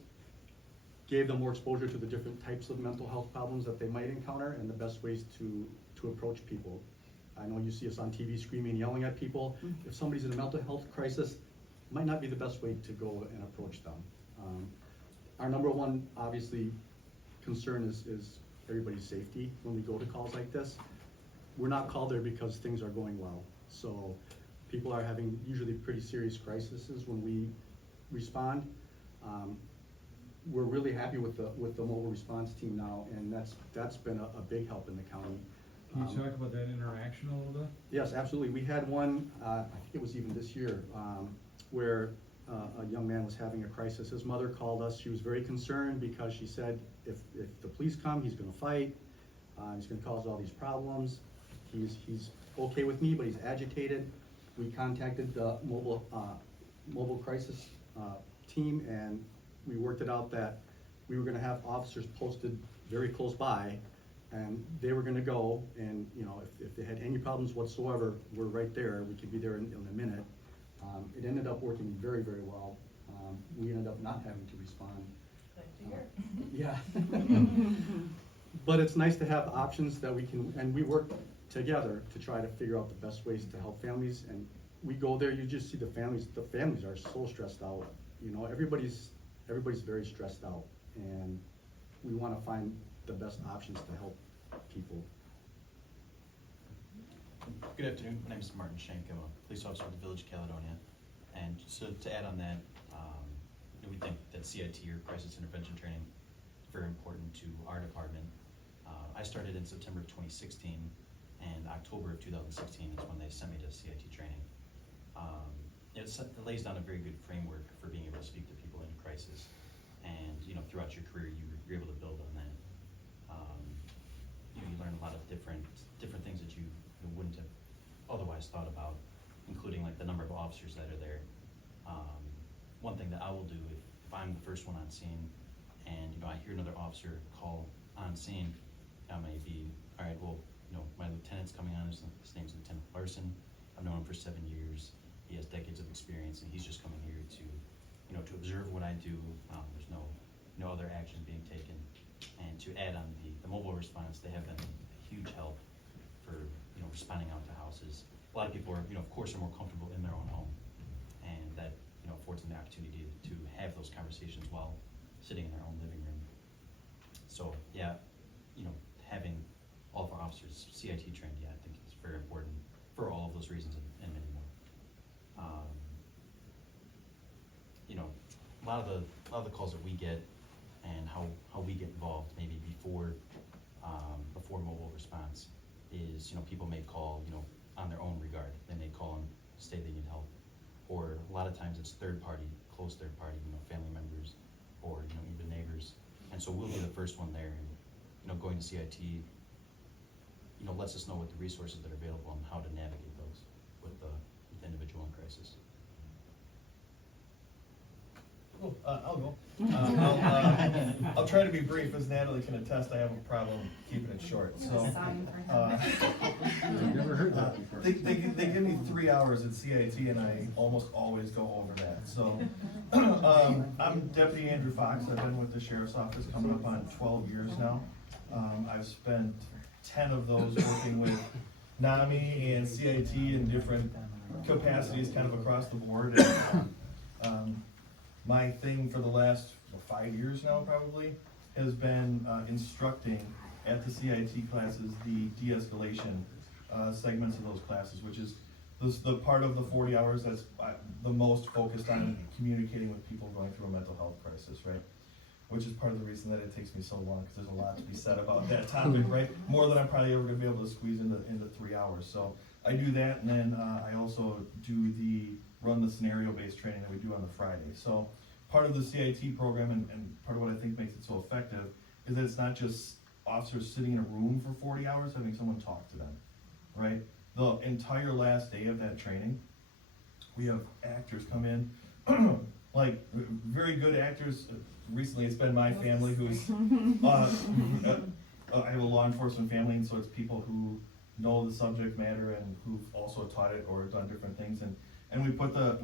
gave them more exposure to the different types of mental health problems that they might encounter and the best ways to approach people. I know you see us on TV screaming, yelling at people. If somebody's in a mental health crisis, might not be the best way to go and approach them. Our number one, obviously, concern is everybody's safety when we go to calls like this. We're not called there because things are going well. So people are having usually pretty serious crises when we respond. We're really happy with the mobile response team now, and that's been a big help in the county. Can you talk about that interaction a little bit? Yes, absolutely. We had one, I think it was even this year, where a young man was having a crisis. His mother called us. She was very concerned because she said, if the police come, he's gonna fight. He's gonna cause all these problems. He's okay with me, but he's agitated. We contacted the mobile crisis team, and we worked it out that we were gonna have officers posted very close by, and they were gonna go, and if they had any problems whatsoever, we're right there. We could be there in a minute. It ended up working very, very well. We ended up not having to respond. Yeah. But it's nice to have options that we can, and we work together to try to figure out the best ways to help families. And we go there, you just see the families are so stressed out. Everybody's very stressed out, and we wanna find the best options to help people. Good afternoon, my name is Martin Schenk, I'm a police officer with the Village of Caledonia. And so to add on that, we think that CIT, or Crisis Intervention Training, is very important to our department. I started in September of 2016, and October of 2016 is when they sent me to CIT training. It lays down a very good framework for being able to speak to people in a crisis. And throughout your career, you're able to build on that. You learn a lot of different things that you wouldn't have otherwise thought about, including like the number of officers that are there. One thing that I will do if I'm the first one on scene, and I hear another officer call on scene, I may be, all right, well, coming on, his name's Lieutenant Larson. I've known him for 7 years. He has decades of experience, and he's just coming here to, to observe what I do. There's no other action being taken. And to add on the mobile response, they have been a huge help for, responding out to houses. A lot of people are, of course, are more comfortable in their own home, and that, affords them the opportunity to have those conversations while sitting in their own living room. So, yeah, having all of our officers CIT trained, I think is very important for all of those reasons and many more. A lot of the calls that we get and how we get involved maybe before mobile response is, people may call, on their own regard. They may call and say they need help. Or a lot of times it's close third party, family members or, even neighbors. And so we'll be the first one there, and, going to CIT, lets us know what the resources that are available and how to navigate those with the individual in crisis. Cool, I'll go. I'll try to be brief, as Natalie can attest, I have a problem keeping it short, so. I've never heard that before. They give me 3 hours at CIT and I almost always go over that, so. I'm Deputy Andrew Fox, I've been with the Sheriff's Office coming up on 12 years now. I've spent 10 of those working with NAMI and CIT in different capacities kind of across the board. And, my thing for the last 5 years now probably has been instructing at the CIT classes the de-escalation segments of those classes, which is the part of the 40 hours that's the most focused on communicating with people going through a mental health crisis, right? Which is part of the reason that it takes me so long, because there's a lot to be said about that topic, right? More than I'm probably ever gonna be able to squeeze into 3 hours. So I do that, and then I also do run the scenario-based training that we do on the Friday. So part of the CIT program, and part of what I think makes it so effective, is that it's not just officers sitting in a room for 40 hours having someone talk to them, right? The entire last day of that training, we have actors come in, like very good actors. Recently it's been my family who's, I have a law enforcement family, and so it's people who know the subject matter and who've also taught it or done different things, and we put the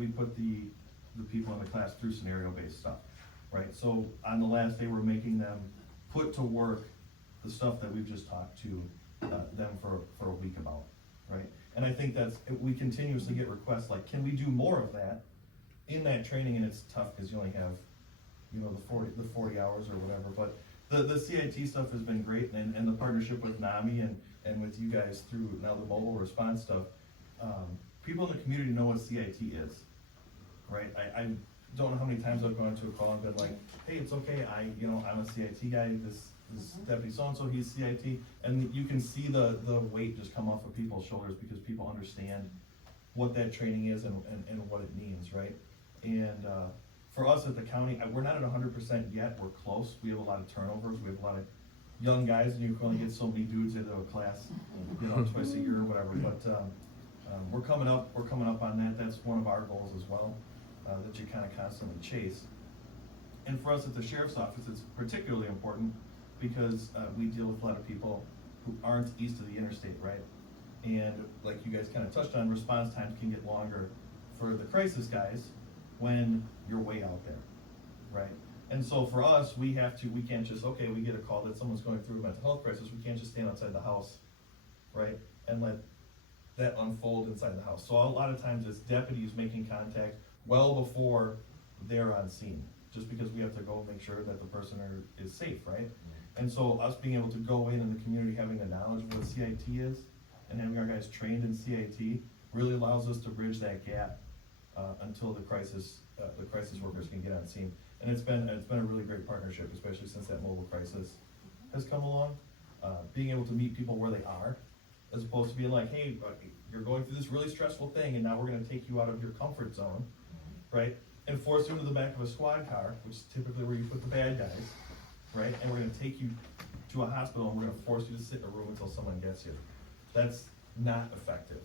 people in the class through scenario-based stuff, right? So on the last day, we're making them put to work the stuff that we've just talked to them for a week about, right? And I think we continuously get requests like, can we do more of that in that training? And it's tough because you only have, the 40 hours or whatever, but the CIT stuff has been great, and the partnership with NAMI and with you guys through now the mobile response stuff, people in the community know what CIT is. Right, I don't know how many times I've gone to a call and been like, hey, it's okay, I'm a CIT guy, this deputy so-and-so, he's CIT, and you can see the weight just come off of people's shoulders because people understand what that training is and what it means, right? And for us at the county, we're not at 100% yet, we're close, we have a lot of turnovers, we have a lot of young guys, and you can only get so many dudes into a class, twice a year or whatever, but we're coming up on that. That's one of our goals as well, that you kind of constantly chase. And for us at the Sheriff's Office, it's particularly important because we deal with a lot of people who aren't east of the interstate, right? And like you guys kind of touched on, response times can get longer for the crisis guys when you're way out there, right? And so for us, we can't just, okay, we get a call that someone's going through a mental health crisis, we can't just stand outside the house, right? And let that unfold inside the house. So a lot of times it's deputies making contact well before they're on scene, just because we have to go make sure that the person is safe, right? And so us being able to go in the community, having the knowledge of what CIT is, and having our guys trained in CIT really allows us to bridge that gap until the crisis workers can get on scene. And it's been a really great partnership, especially since that mobile crisis has come along. Being able to meet people where they are, as opposed to being like, hey, you're going through this really stressful thing, and now we're gonna take you out of your comfort zone, right? And force you into the back of a squad car, which is typically where you put the bad guys, right? And we're gonna take you to a hospital, and we're gonna force you to sit in a room until someone gets you. That's not effective,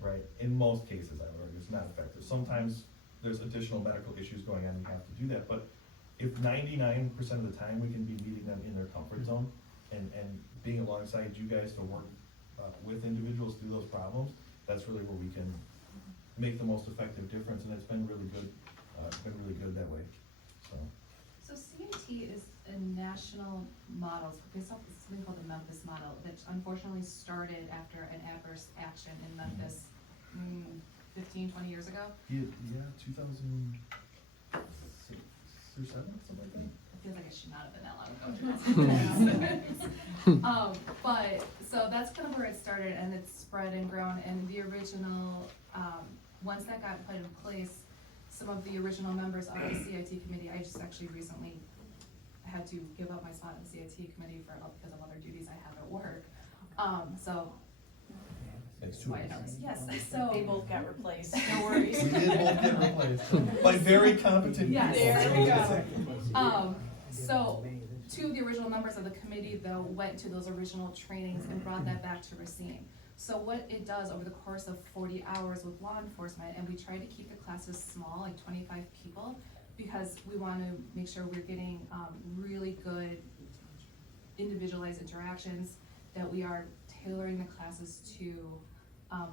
right? In most cases, I would argue, it's not effective. Sometimes there's additional medical issues going on, you have to do that, but if 99% of the time we can be meeting them in their comfort zone and being alongside you guys to work with individuals through those problems, that's really where we can make the most effective difference, and it's been really good, that way, so. So CIT is a national model, it's based off of something called the Memphis model, that unfortunately started after an adverse action in Memphis 15, 20 years ago. Yeah, 2006 or 7, something like that. It feels like it should not have been that long ago. But, so that's kind of where it started, and it's spread and grown, and the original, once that got put in place, some of the original members of the CIT committee, I just actually recently had to give up my spot in the CIT committee because of other duties I have at work. So, Thanks that's why I noticed, yes, so. They both got replaced, no worries. We did both get replaced by very competent people. Yes. There we go. So, two of the original members of the committee, though, went to those original trainings and brought that back to Racine. So what it does over the course of 40 hours with law enforcement, and we try to keep the classes small, like 25 people, because we want to make sure we're getting really good individualized interactions, that we are tailoring the classes to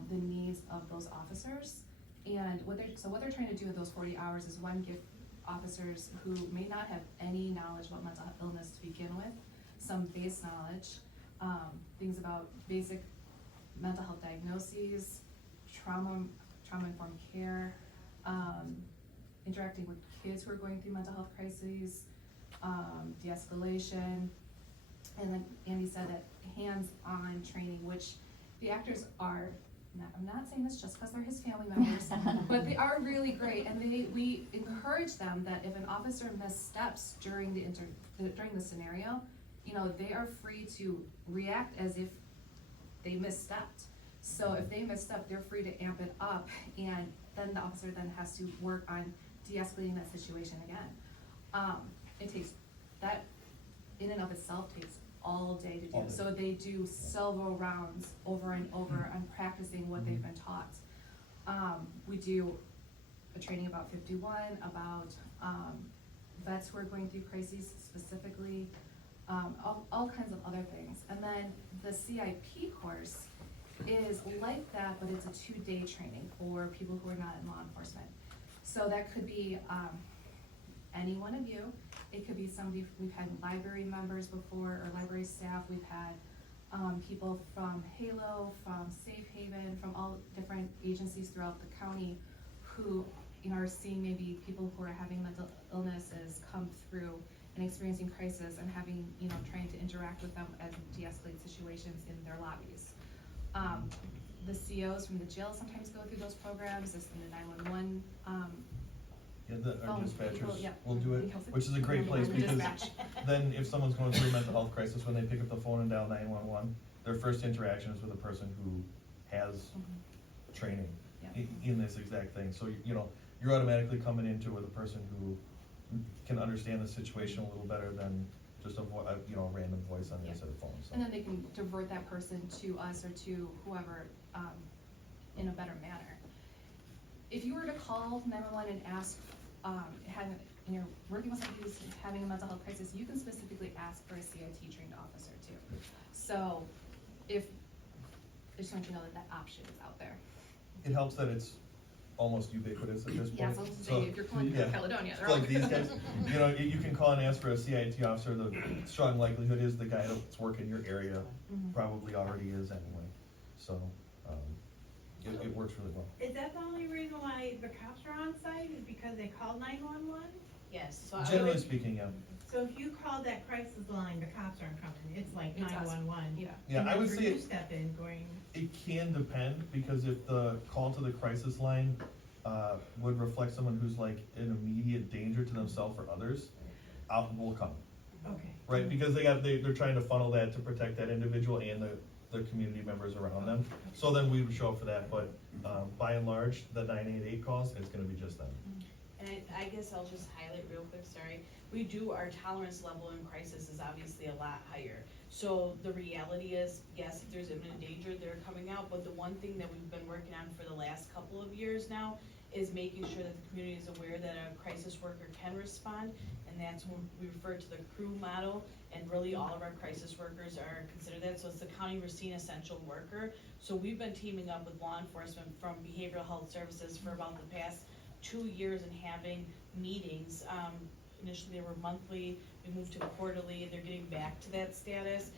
the needs of those officers. And what they're trying to do with those 40 hours is, one, give officers who may not have any knowledge about mental illness to begin with some base knowledge, things about basic mental health diagnoses, trauma-informed care, interacting with kids who are going through mental health crises, de-escalation, and then Andy said that hands-on training, which the actors are, I'm not saying this just because they're his family members, but they are really great, and we encourage them that if an officer missteps during the scenario, you know, they are free to react as if they misstepped. So if they misstep, they're free to amp it up, and then the officer then has to work on de-escalating that situation again. It takes, that in and of itself takes all day to do. So they do several rounds over and over on practicing what they've been taught. We do a training about 51, about vets who are going through crises specifically, all kinds of other things. And then the CIP course is like that, but it's a 2-day training for people who are not in law enforcement. So that could be any one of you. It could be somebody, we've had library members before, or library staff. We've had people from HALO, from Safe Haven, from all different agencies throughout the county who, you know, are seeing maybe people who are having mental illnesses come through and experiencing crisis, and having, you know, trying to interact with them as de-escalate situations in their lobbies. The COs from the jail sometimes go through those programs, this in the 911. Our dispatchers people, yeah. will do it, which is a great place, because then if someone's going through a mental health crisis, when they pick up the phone and dial 911, their first interaction is with a person who has training in this exact thing. So, you know, you're automatically coming into it with a person who can understand the situation a little better than just a random voice on the other side of the phone. So. And then they can divert that person to us or to whoever in a better manner. If you were to call 911 and ask, and you're working with somebody who's having a mental health crisis, you can specifically ask for a CIT trained officer too. So I just want you to know that option is out there. It helps that it's almost ubiquitous at this point. Yeah, so if you're calling from Caledonia, they're all like these guys, you know, you can call and ask for a CIT officer. The strong likelihood is the guy that's working your area probably already is anyway. So it works really well. Is that the only reason why the cops are on site, is because they called 911? Yes, so Generally speaking, yeah. So if you call that crisis line, the cops aren't coming, it's like It's us. 911? Yeah. Yeah, I would say you step in going. it can depend, because if the call to the crisis line would reflect someone who's like in immediate danger to themselves or others, we'll come. Okay. Right, because they're trying to funnel that to protect that individual and the community members around them. So then we would show up for that, but by and large, the 988 calls, it's gonna be just them. And I guess I'll just highlight real quick, sorry. Our tolerance level in crisis is obviously a lot higher. So the reality is, yes, if there's imminent danger, they're coming out, but the one thing that we've been working on for the last couple of years now is making sure that the community is aware that a crisis worker can respond, and that's when we refer to the crew model, and really all of our crisis workers are considered that, so it's the County Racine Essential Worker. So we've been teaming up with law enforcement from behavioral health services for about the past 2 years and having meetings. Initially they were monthly, we moved to quarterly, they're getting back to that status.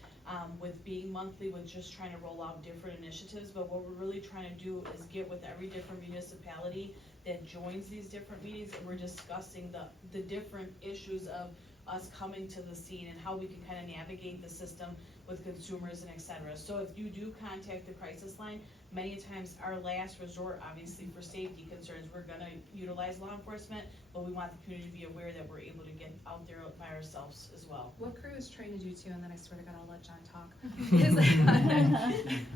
With being monthly, with just trying to roll out different initiatives, but what we're really trying to do is get with every different municipality that joins these different meetings, and we're discussing the different issues of us coming to the scene and how we can kind of navigate the system with consumers and et cetera. So if you do contact the crisis line, many times our last resort, obviously for safety concerns, we're gonna utilize law enforcement, but we want the community to be aware that we're able to get out there by ourselves as well. What crew is trained to do too, and then I swear to God, I'll let John talk. Is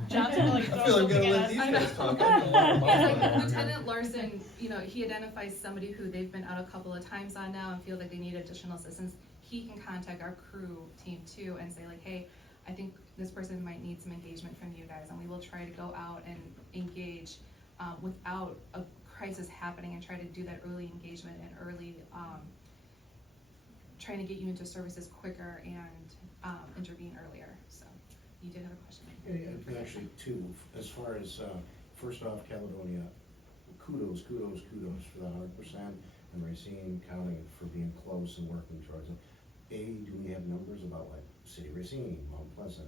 John's gonna like I throw feel like I'm something gonna at let us. these I know. guys talk. I don't know a lot about It's like it. Lieutenant Larson, you know, he identifies somebody who they've been out a couple of times on now and feel like they need additional assistance. He can contact our crew team too and say like, hey, I think this person might need some engagement from you guys, and we will try to go out and engage without a crisis happening, and try to do that early engagement and early trying to get you into services quicker and intervene earlier. So you did have a question. Yeah, actually two. As far as, first off, Caledonia, kudos for the 100%, and Racine County for being close and working towards it. Do we have numbers about like City Racine, Mount Pleasant?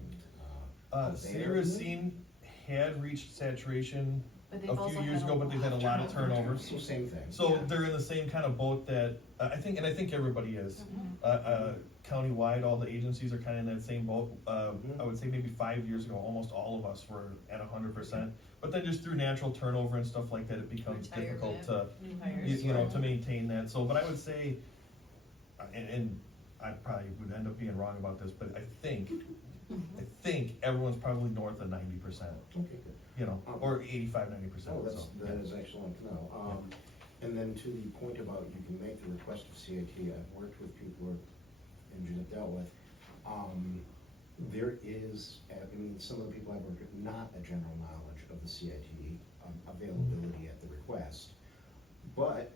City Racine had reached saturation But they've a also few years had ago, but they've had a lot of turnovers. So same thing. So Yeah. they're in the same kind of boat that, I think everybody is. Countywide, all the agencies are kind of in that same boat. I would say maybe 5 years ago, almost all of us were at 100%. But then just through natural turnover and stuff like that, it becomes difficult to, New hires. you know, to maintain that. So, but I would say, and I probably would end up being wrong about this, but I think everyone's probably north of 90%. Okay, good. You know, or 85, 90%. Oh, so, that is excellent to know. And then to the point about you can make the request of CIT, I've worked with people who are injured and dealt with. There is, I mean, some of the people I've worked with, not a general knowledge of the CIT availability at the request. But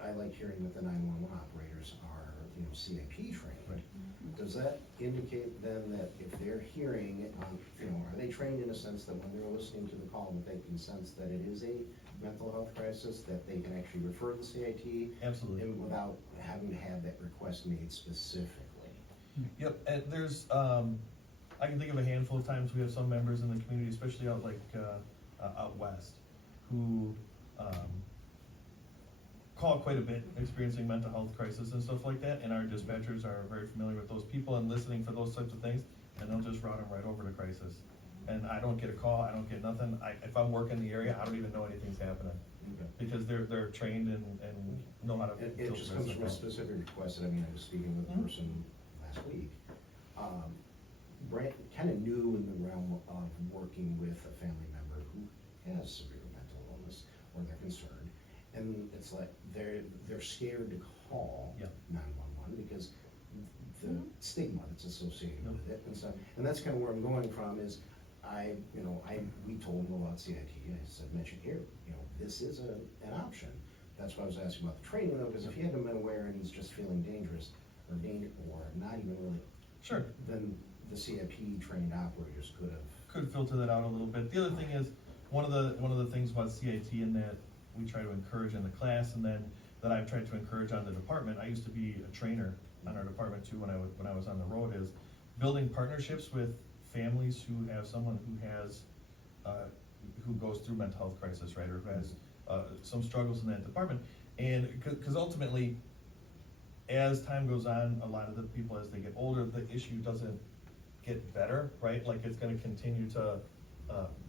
I like hearing that the 911 operators are, you know, CIP trained. Right. Does that indicate then that if they're hearing, you know, are they trained in a sense that when they're listening to the call, that they can sense that it is a mental health crisis, that they can actually refer to the CIT? Absolutely. And without having to have that request made specifically? Yep, and there's, I can think of a handful of times we have some members in the community, especially out like, out west, who, call quite a bit, experiencing mental health crisis and stuff like that, and our dispatchers are very familiar with those people and listening for those types of things, and they'll just route them right over to crisis. And I don't get a call, I don't get nothing, if I'm working the area, I don't even know anything's happening, Okay. because they're trained and know how to. It deal just with comes from a this. specific request, and I mean, I was speaking with a person last week. Brand, kind of new in the realm of working with a family member who has severe mental illness, or they're concerned. And it's like, they're scared to call Yeah. 911 because the stigma that's associated with it and stuff. And that's kind of where I'm going from is, we told him about CIT, I said, mention here, you know, this is an option. That's why I was asking about the training though, because if he hadn't been aware and he's just feeling dangerous, or not even really, Sure. then the CIP trained operators Could filter that out a little bit. The other thing is, one of the things about CIT in that we try to encourage in the class, and then that I've tried to encourage on the department, I used to be a trainer on our department too when I was on the road, is building partnerships with families who have someone who has, who goes through mental health crisis, right, or who has some struggles in that department. And, cause ultimately, as time goes on, a lot of the people, as they get older, the issue doesn't get better, right? Like, it's gonna continue to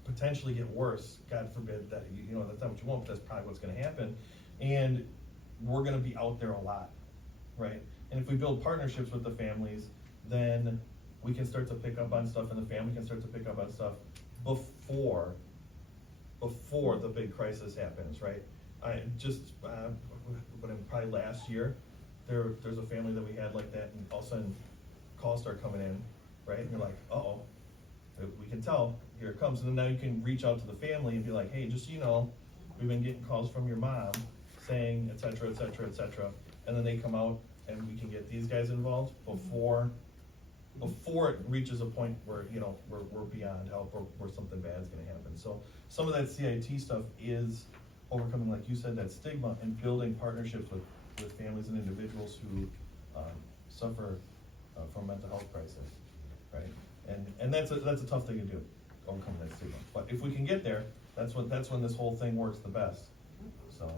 potentially get worse. God forbid that, you know, that's not what you want, but that's probably what's gonna happen. And we're gonna be out there a lot, right? And if we build partnerships with the families, then we can start to pick up on stuff, and the family can start to pick up on stuff before the big crisis happens, right? Probably last year, there's a family that we had like that, and all of a sudden, calls start coming in, right? And you're like, uh-oh, we can tell, here it comes. And then now you can reach out to the family and be like, hey, just so you know, we've been getting calls from your mom saying, et cetera, et cetera, et cetera. And then they come out and we can get these guys involved before it reaches a point where, you know, we're beyond help, or where something bad is gonna happen. So some of that CIT stuff is overcoming, like you said, that stigma, and building partnerships with families and individuals who suffer from mental health crisis, right? And that's a tough thing to do, overcome that stigma. But if we can get there, that's when this whole thing works the best, so.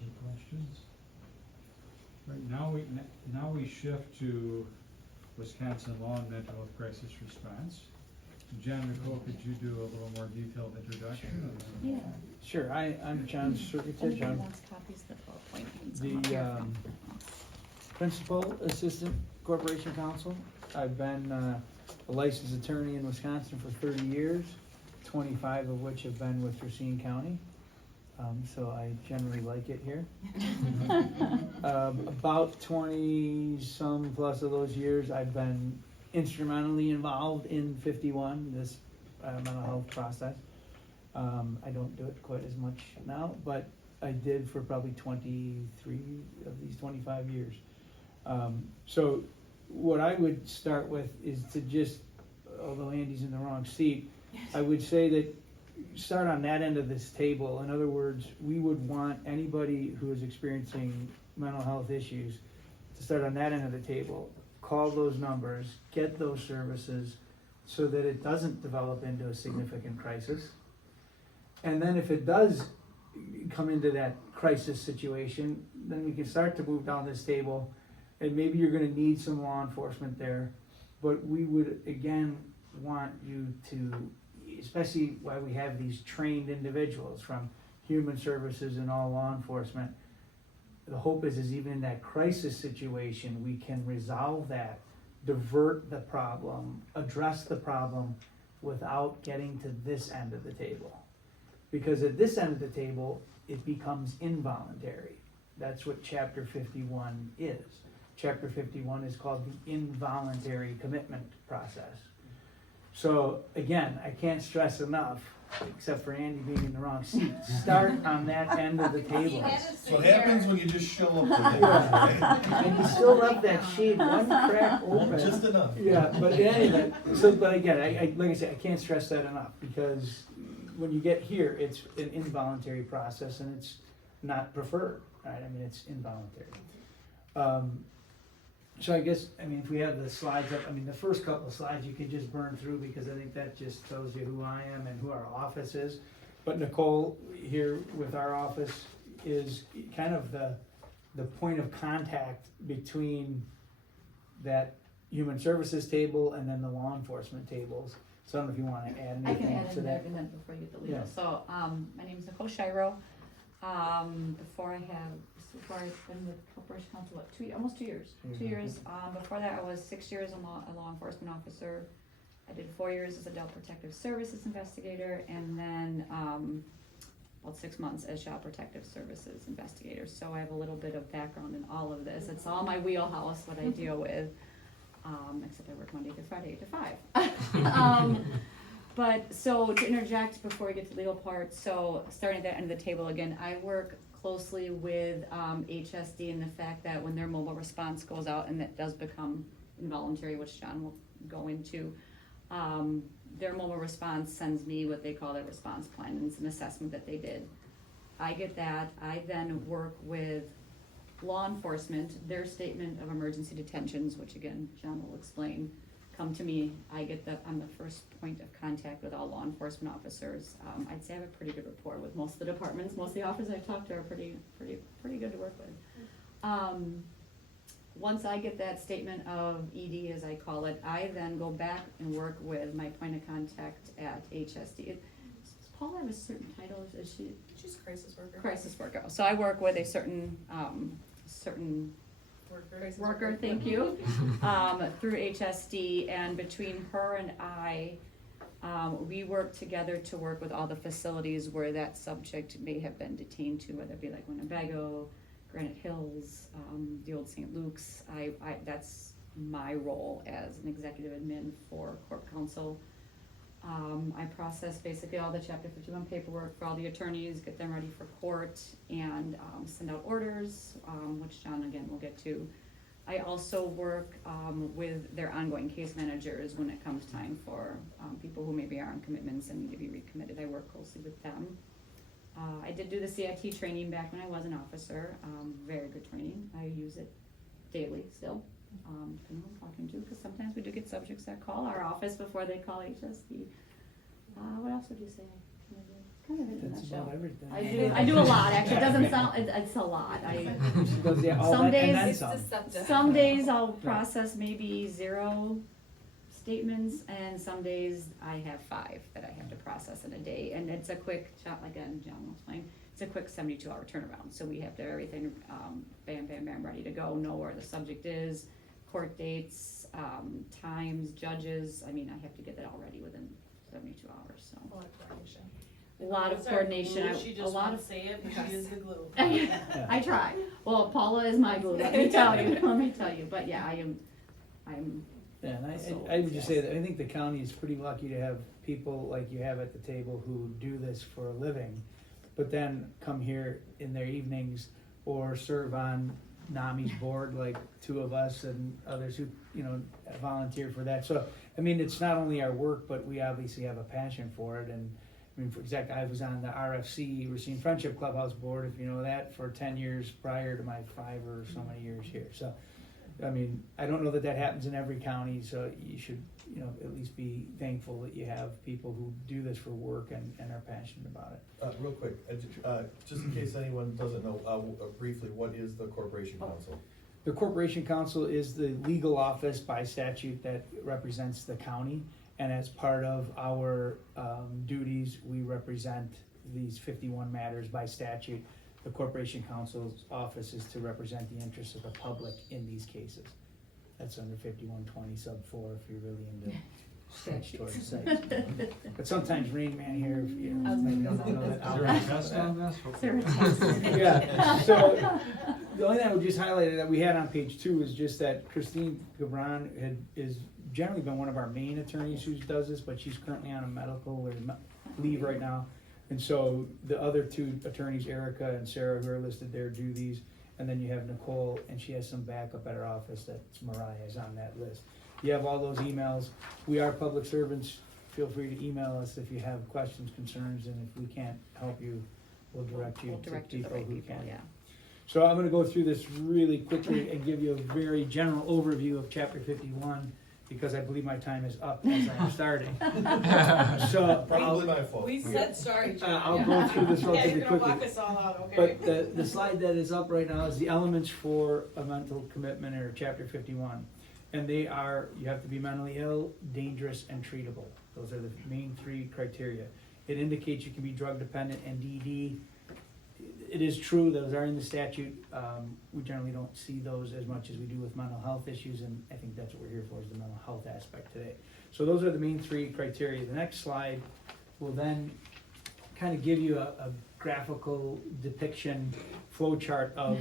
Any questions? Right, now we shift to Wisconsin law and mental health crisis response. John Nicole, could you do a little more detailed introduction? Yeah. Sure, I'm John Surkic. Anybody I'm wants copies of the PowerPoint, needs them up the here. Principal Assistant Corporation Counsel. I've been a licensed attorney in Wisconsin for 30 years, 25 of which have been with Racine County. So I generally like it here. About 20-some plus of those years, I've been instrumentally involved in 51, this mental health process. I don't do it quite as much now, but I did for probably 23 of these 25 years. So what I would start with is to just, although Andy's in the wrong seat, I would say that start on that end of this table. In other words, we would want anybody who is experiencing mental health issues to start on that end of the table. Call those numbers, get those services so that it doesn't develop into a significant crisis. And then if it does come into that crisis situation, then we can start to move down this table, and maybe you're gonna need some law enforcement there. But we would, again, want you to, especially while we have these trained individuals from human services and all law enforcement, the hope is even in that crisis situation, we can resolve that, divert the problem, address the problem without getting to this end of the table. Because at this end of the table, it becomes involuntary. That's what Chapter 51 is. Chapter 51 is called the involuntary commitment process. So again, I can't stress enough, except for Andy being in the wrong seat, start on that end of the table. So what happens when you just show up with it, right? And you still left that shade one crack open. Just enough. Yeah, but anyway, but again, I like I said, I can't stress that enough, because when you get here, it's an involuntary process and it's not preferred, right? I mean, it's involuntary. So I guess, I mean, if we have the slides up, I mean, the first couple of slides you can just burn through, because I think that just tells you who I am and who our office is. But Nicole here with our office is kind of the point of contact between that human services table and then the law enforcement tables. So I don't know if you want to add I can anything add to in that. that before you get the legal. Yeah. So, my name is Nicole Shiro. Before I've been with Corporation Counsel, almost 2 years. 2 years. Before that, I was 6 years a law enforcement officer. I did 4 years as adult protective services investigator, and then about 6 months as child protective services investigator. So I have a little bit of background in all of this. It's all my wheelhouse, what I deal with. Except I work Monday through Friday 8 to 5. But so to interject before we get to the legal part, so starting at that end of the table again, I work closely with HSD in the fact that when their mobile response goes out and that does become involuntary, which John will go into, their mobile response sends me what they call their response plan, and it's an assessment that they did. I get that. I then work with law enforcement, their statement of emergency detentions, which again, John will explain, come to me. I'm the first point of contact with all law enforcement officers. I'd say I have a pretty good rapport with most of the departments. Most of the officers I've talked to are pretty good to work with. Once I get that statement of ED, as I call it, I then go back and work with my point of contact at HSD. Does Paula have a certain title? Is she? She's a crisis worker. Crisis worker. So I work with a certain worker, thank you, through HSD, and between her and I, We work together to work with all the facilities where that subject may have been detained to, whether it be like Winnebago, Granite Hills, the old St. Luke's. That's my role as an executive admin for Corp Counsel. I process basically all the Chapter 51 paperwork for all the attorneys, get them ready for court, and send out orders, which John again will get to. I also work with their ongoing case managers when it comes time for people who maybe are on commitments and need to be recommitted. I work closely with them. I did do the CIT training back when I was an officer. Very good training. I use it daily still. Depending on who I'm talking to, because sometimes we do get subjects that call our office before they call HSD. What else would you say? Kind of in a That's nutshell. about everything. I do a lot, actually. It doesn't sound, it's a lot. She does, yeah, all Some that and then days- some. Some days I'll process maybe 0 statements, and some days I have 5 that I have to process in a day. And it's a quick, like John will explain, it's a quick 72-hour turnaround. So we have to have everything bam, bam, bam, ready to go, know where the subject is, court dates, times, judges. I mean, I have to get that all ready within 72 hours, so. A lot of coordination. A lot of That's our coordination. glue. She A just lot won't of say it, but she is the glue. I try. Well, Paula is my glue, let me tell you, but yeah, I'm, Yeah, and So, I would just say yes. that I think the county is pretty lucky to have people like you have at the table who do this for a living, but then come here in their evenings or serve on NAMI's board, like 2 of us and others who, volunteer for that. So, I mean, it's not only our work, but we obviously have a passion for it. And I mean, for example, I was on the RFC, Racine Friendship Clubhouse board, if you know that, for 10 years prior to my 5 or so many years here. So, I mean, I don't know that that happens in every county, so you should, at least be thankful that you have people who do this for work and are passionate about it. Real quick, just in case anyone doesn't know, briefly, what is the Corporation Counsel? The Corporation Counsel is the legal office by statute that represents the county, and as part of our duties, we represent these 51 matters by statute. The Corporation Counsel's office is to represent the interests of the public in these cases. That's under 5120 sub 4 if you're really into statutory sites. But sometimes Rain Man here, maybe don't know that. Is there a test on this? There is. Yeah, so the only thing I would just highlight that we had on page 2 is just that Christine Gabron is generally been one of our main attorneys who does this, but she's currently on a medical leave right now. And so the other 2 attorneys, Erica and Sarah, who are listed there, do these. And then you have Nicole, and she has some backup at her office. That's Mariah is on that list. You have all those emails. We are public servants. Feel free to email us if you have questions, concerns, and if we can't help you, we'll direct you to people right who people, can. yeah. So I'm gonna go through this really quickly and give you a very general overview of Chapter 51, because I believe my time is up as I'm starting. So Probably my fault. We said sorry, John. I'll go through this Yeah, relatively you're gonna quickly. walk us all out, okay? But the slide that is up right now is the elements for a mental commitment or Chapter 51. And they are, you have to be mentally ill, dangerous, and treatable. Those are the main 3 criteria. It indicates you can be drug dependent and DD. It is true, those are in the statute. We generally don't see those as much as we do with mental health issues, and I think that's what we're here for, is the mental health aspect today. So those are the main 3 criteria. The next slide will then kind of give you a graphical depiction, flow chart of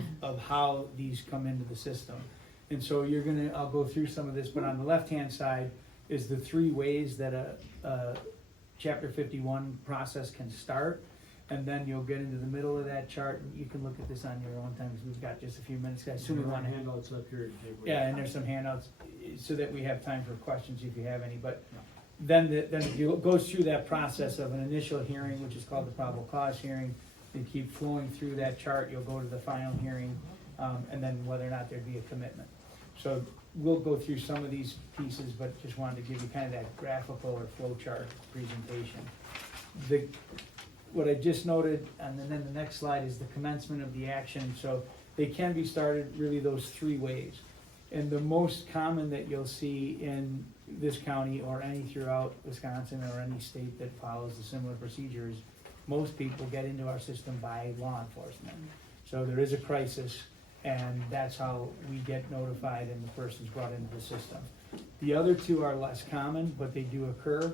how these come into the system. And so I'll go through some of this, but on the left-hand side is the 3 ways that a Chapter 51 process can start. And then you'll get into the middle of that chart, and you can look at this on your own time, because we've got just a few minutes, guys. So we want to handouts up here to take with yeah, and there's some handouts so that we have time for questions if you have any. But then it goes through that process of an initial hearing, which is called the probable cause hearing. You keep flowing through that chart. You'll go to the final hearing, and then whether or not there'd be a commitment. So we'll go through some of these pieces, but just wanted to give you kind of that graphical or flow chart presentation. What I just noted, and then the next slide is the commencement of the action. So they can be started really those 3 ways. And the most common that you'll see in this county or any throughout Wisconsin or any state that follows the similar procedures, most people get into our system by law enforcement. So there is a crisis, and that's how we get notified and the person's brought into the system. The other 2 are less common, but they do occur.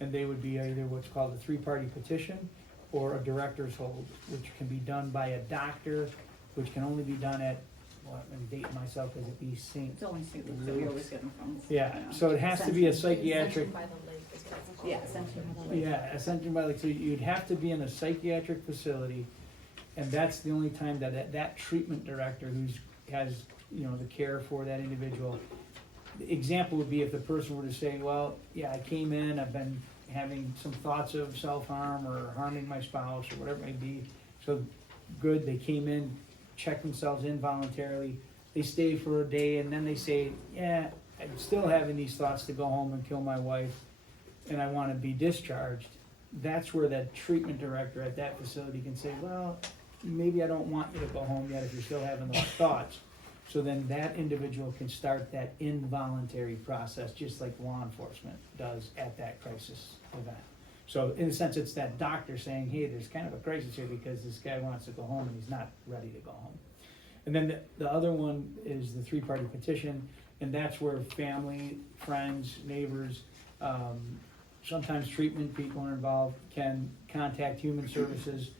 and they would be either what's called a three-party petition or a director's hold, which can be done by a doctor, which can only be done at, well, I'm dating myself, because it be St. It's only St. Luke's that we always get them from. Yeah, so it has to be a psychiatric, Ascension by the lake is what it's called. Yeah, Ascension by the lake. yeah, Ascension by the, so you'd have to be in a psychiatric facility, and that's the only time that treatment director has, you know, the care for that individual. The example would be if the person were to say, well, yeah, I came in, I've been having some thoughts of self-harm or harming my spouse or whatever it may be. So good, they came in, checked themselves in voluntarily, they stay for a day, and then they say, yeah, I'm still having these thoughts to go home and kill my wife, and I wanna be discharged. That's where that treatment director at that facility can say, well, maybe I don't want you to go home yet if you're still having those thoughts. So then that individual can start that involuntary process, just like law enforcement does at that crisis event. So in a sense, it's that doctor saying, hey, there's kind of a crisis here because this guy wants to go home and he's not ready to go home. And then the other one is the three-party petition, and that's where family, friends, neighbors, sometimes treatment people are involved, can contact Human Services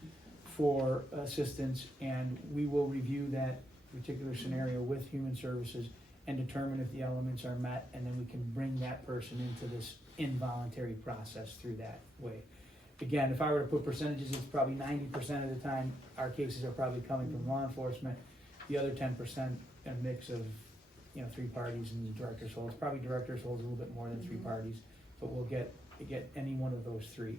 for assistance, and we will review that particular scenario with Human Services and determine if the elements are met, and then we can bring that person into this involuntary process through that way. Again, if I were to put percentages, it's probably 90% of the time our cases are probably coming from law enforcement. The other 10%, a mix of, you know, three parties and director's holds. Probably director's holds a little bit more than three parties, but we'll get any one of those three.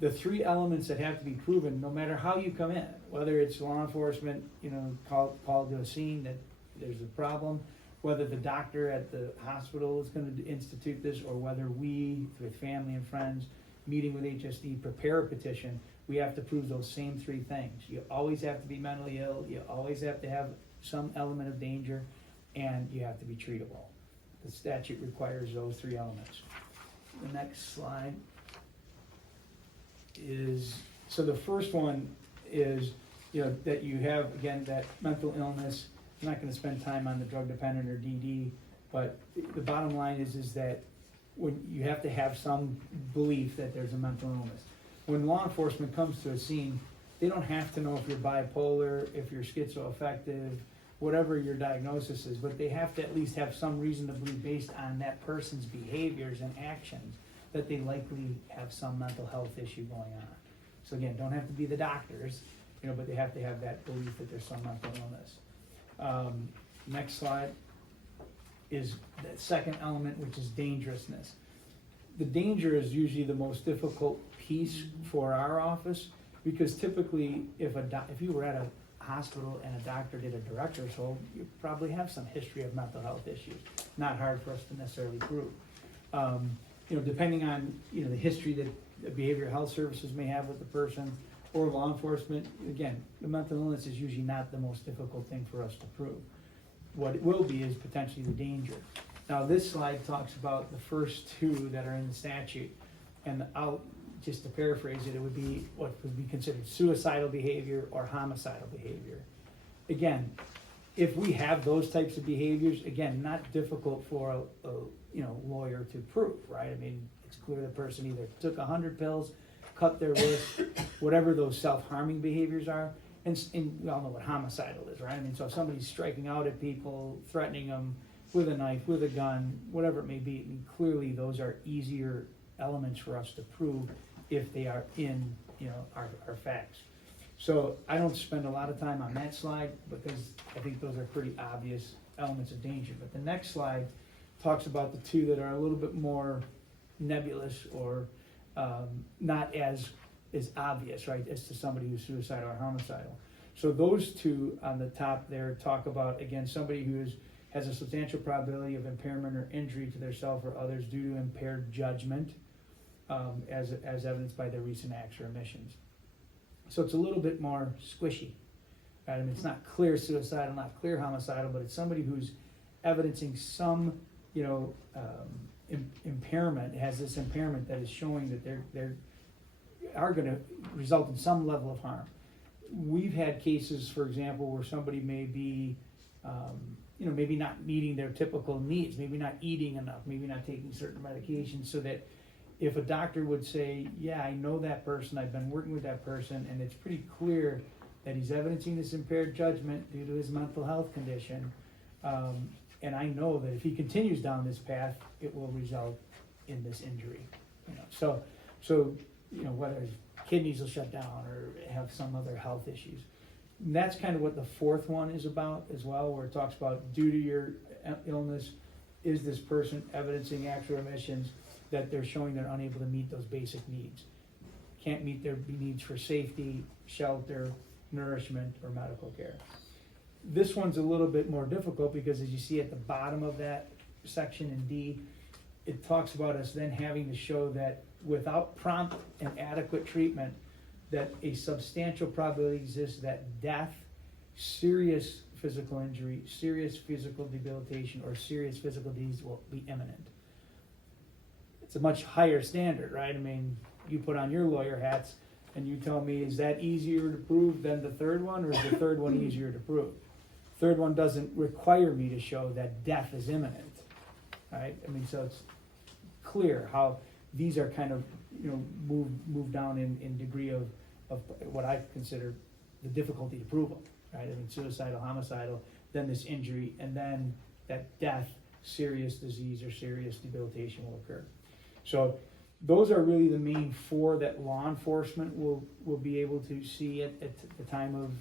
The three elements that have to be proven, no matter how you come in, whether it's law enforcement, you know, called to a scene that there's a problem, whether the doctor at the hospital is gonna institute this, or whether we, with family and friends, meeting with HSD, prepare a petition, we have to prove those same three things. You always have to be mentally ill, you always have to have some element of danger, and you have to be treatable. The statute requires those three elements. The next slide is, so the first one is, you know, that you have, again, that mental illness. I'm not gonna spend time on the drug dependent or DD, but the bottom line is that when you have to have some belief that there's a mental illness. When law enforcement comes to a scene, they don't have to know if you're bipolar, if you're schizoaffective, whatever your diagnosis is, but they have to at least have some reason to believe, based on that person's behaviors and actions, that they likely have some mental health issue going on. So again, don't have to be the doctors, you know, but they have to have that belief that there's some mental illness. Next slide is the second element, which is dangerousness. The danger is usually the most difficult piece for our office, because typically if you were at a hospital and a doctor did a director's hold, you probably have some history of mental health issues. Not hard for us to necessarily prove. You know, depending on, you know, the history that the behavioral health services may have with the person, or law enforcement, again, the mental illness is usually not the most difficult thing for us to prove. What it will be is potentially the danger. Now, this slide talks about the first two that are in the statute, and just to paraphrase it, it would be what would be considered suicidal behavior or homicidal behavior. Again, if we have those types of behaviors, again, not difficult for a lawyer to prove, right? I mean, it's clear the person either took 100 pills, cut their wrist, whatever those self-harming behaviors are, and we all know what homicidal is, right? I mean, so if somebody's striking out at people, threatening them with a knife, with a gun, whatever it may be, I mean, clearly those are easier elements for us to prove if they are in, you know, our facts. So I don't spend a lot of time on that slide because I think those are pretty obvious elements of danger. But the next slide talks about the two that are a little bit more nebulous or not as obvious, right, as to somebody who's suicidal or homicidal. So those two on the top there talk about, again, somebody who has a substantial probability of impairment or injury to their self or others due to impaired judgment, as evidenced by their recent acts or omissions. So it's a little bit more squishy, right? I mean, it's not clear suicidal, not clear homicidal, but it's somebody who's evidencing some, you know, impairment, has this impairment that is showing that they're are going to result in some level of harm. We've had cases, for example, where somebody may be, maybe not meeting their typical needs, maybe not eating enough, maybe not taking certain medications, so that if a doctor would say, yeah, I know that person, I've been working with that person, and it's pretty clear that he's evidencing this impaired judgment due to his mental health condition, and I know that if he continues down this path, it will result in this injury. So whether his kidneys will shut down or have some other health issues. And that's kind of what the fourth one is about as well, where it talks about due to your illness, is this person evidencing actual remissions that they're showing they're unable to meet those basic needs. Can't meet their needs for safety, shelter, nourishment, or medical care. This one's a little bit more difficult because as you see at the bottom of that section in D, it talks about us then having to show that without prompt and adequate treatment, that a substantial probability exists that death, serious physical injury, serious physical debilitation, or serious physical disease will be imminent. It's a much higher standard, right? I mean, you put on your lawyer hats and you tell me, is that easier to prove than the third one, or is the third one easier to prove? Third one doesn't require me to show that death is imminent, right? I mean, so it's clear how these are kind of, move down in degree of what I consider the difficulty to prove them, right? I mean, suicidal, homicidal, then this injury, and then that death, serious disease, or serious debilitation will occur. So those are really the main four that law enforcement will be able to see at the time of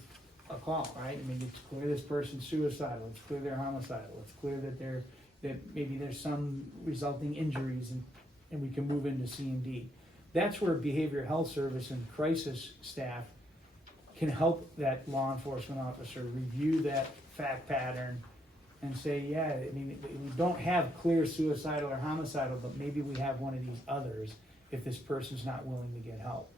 a call, right? I mean, it's clear this person's suicidal, it's clear they're homicidal, it's clear that maybe there's some resulting injuries, and we can move into C and D. That's where behavioral health service and crisis staff can help that law enforcement officer review that fact pattern and say, yeah, I mean, we don't have clear suicidal or homicidal, but maybe we have one of these others if this person's not willing to get help.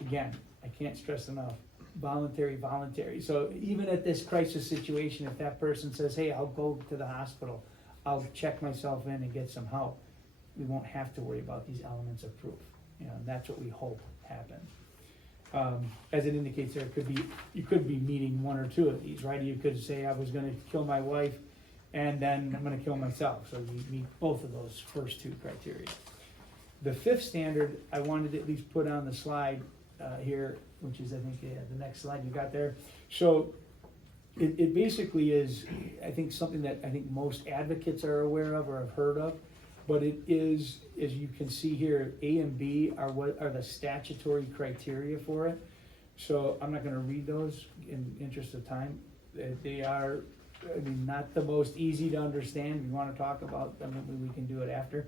Again, I can't stress enough, voluntary. So even at this crisis situation, if that person says, hey, I'll go to the hospital, I'll check myself in and get some help, we won't have to worry about these elements of proof. And that's what we hope happens. As it indicates there, you could be meeting one or two of these, right? You could say, I was gonna kill my wife, and then I'm gonna kill myself. So you meet both of those first two criteria. The fifth standard, I wanted to at least put on the slide here, which is, I think, the next slide you got there. So it basically is, I think, something that I think most advocates are aware of or have heard of. But it is, as you can see here, A and B are what are the statutory criteria for it. So I'm not gonna read those in interest of time. They are, I mean, not the most easy to understand. If you wanna talk about them, we can do it after.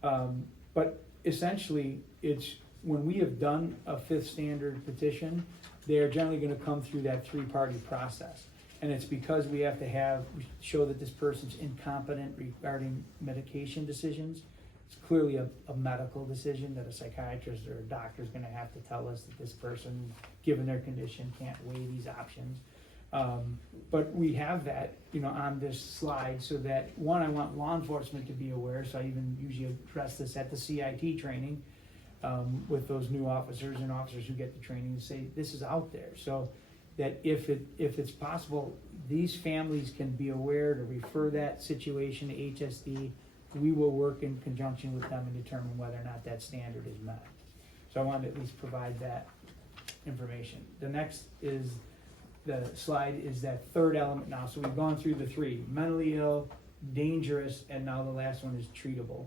But essentially, it's when we have done a fifth standard petition, they are generally gonna come through that three-party process. And it's because we have to show that this person's incompetent regarding medication decisions. It's clearly a medical decision that a psychiatrist or a doctor is gonna have to tell us that this person, given their condition, can't weigh these options. But we have that, on this slide so that, one, I want law enforcement to be aware, so I even usually address this at the CIT training with those new officers and officers who get the training to say, this is out there. So that if it's possible, these families can be aware to refer that situation to HSD. We will work in conjunction with them and determine whether or not that standard is met. So I wanted to at least provide that information. The next is, the slide is that third element now. So we've gone through the three: mentally ill, dangerous, and now the last one is treatable.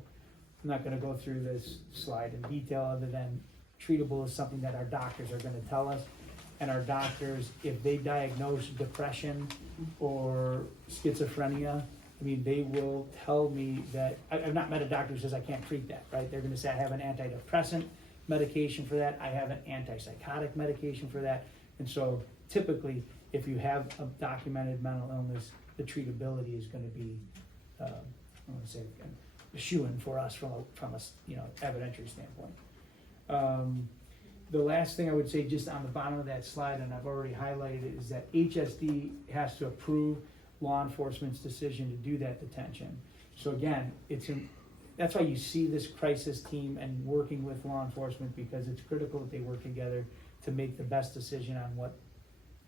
I'm not gonna go through this slide in detail other than treatable is something that our doctors are gonna tell us. And our doctors, if they diagnose depression or schizophrenia, I mean, they will tell me that, I've not met a doctor who says I can't treat that, right? They're gonna say I have an antidepressant medication for that, I have an antipsychotic medication for that. And so typically, if you have a documented mental illness, the treatability is gonna be, I wanna say, a shoo-in for us from a evidentiary standpoint. The last thing I would say, just on the bottom of that slide, and I've already highlighted it, is that HSD has to approve law enforcement's decision to do that detention. So again, that's why you see this crisis team and working with law enforcement, because it's critical that they work together to make the best decision on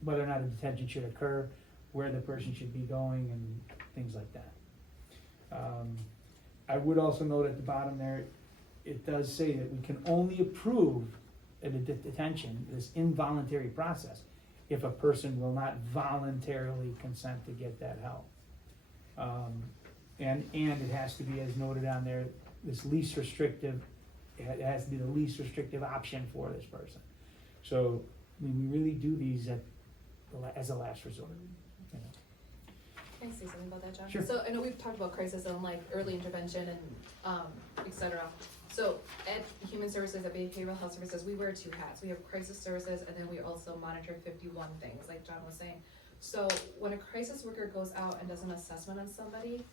whether or not a detention should occur, where the person should be going, and things like that. I would also note at the bottom there, it does say that we can only approve a detention, this involuntary process, if a person will not voluntarily consent to get that help. And it has to be, as noted on there, this least restrictive, it has to be the least restrictive option for this person. So, I mean, we really do these as a last resort. You know. Can I say something about that, John? Sure. So I know we've talked about crisis and like early intervention and et cetera. So at Human Services, at Behavioral Health Services, we wear two hats. We have crisis services, and then we also monitor 51 things, like John was saying. So when a crisis worker goes out and does an assessment on somebody,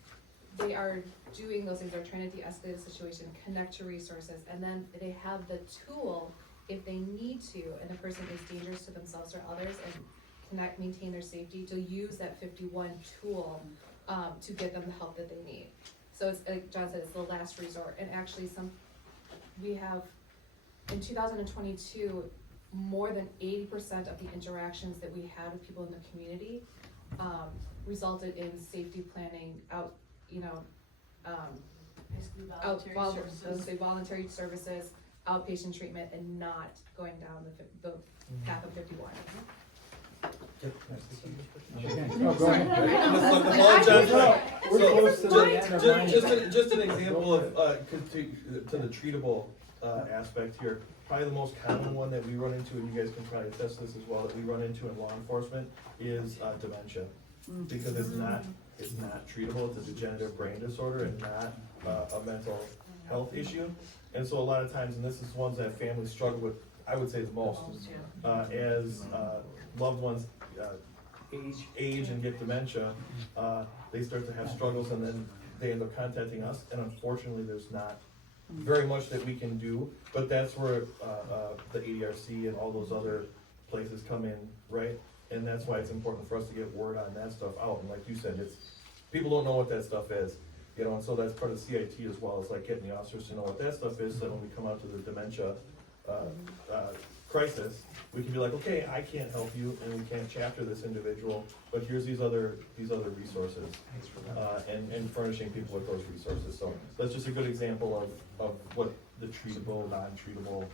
they are doing those things. They're trying to de-escalate the situation, connect to resources, and then they have the tool if they need to, and the person is dangerous to themselves or others, and maintain their safety, to use that 51 tool to get them the help that they need. So it's like John said, it's the last resort. And actually, we have in 2022 more than 80% of the interactions that we had with people in the community resulted in safety planning voluntary services, outpatient treatment, and not going down the path of 51. Oh, go ahead. We're close to the end of mine. Just an example of, to the treatable aspect here. Probably the most common one that we run into, and you guys can probably attest this as well, that we run into in law enforcement is dementia. Because it's not treatable, it's a degenerative brain disorder and not a mental health issue. And so a lot of times, and this is ones that families struggle with, I would say the most, as loved ones age and get dementia, they start to have struggles, and then they end up contacting us, and unfortunately there's not very much that we can do, but that's where the ADRC and all those other places come in, right? And that's why it's important for us to get word on that stuff out, and like you said, people don't know what that stuff is, you know, and so that's part of CIT as well, it's like getting the officers to know what that stuff is, so that when we come out to the dementia crisis, we can be like, okay, I can't help you, and we can't chapter this individual, but here's these other resources, and furnishing people with those resources. So that's just a good example of what the treatable, non-treatable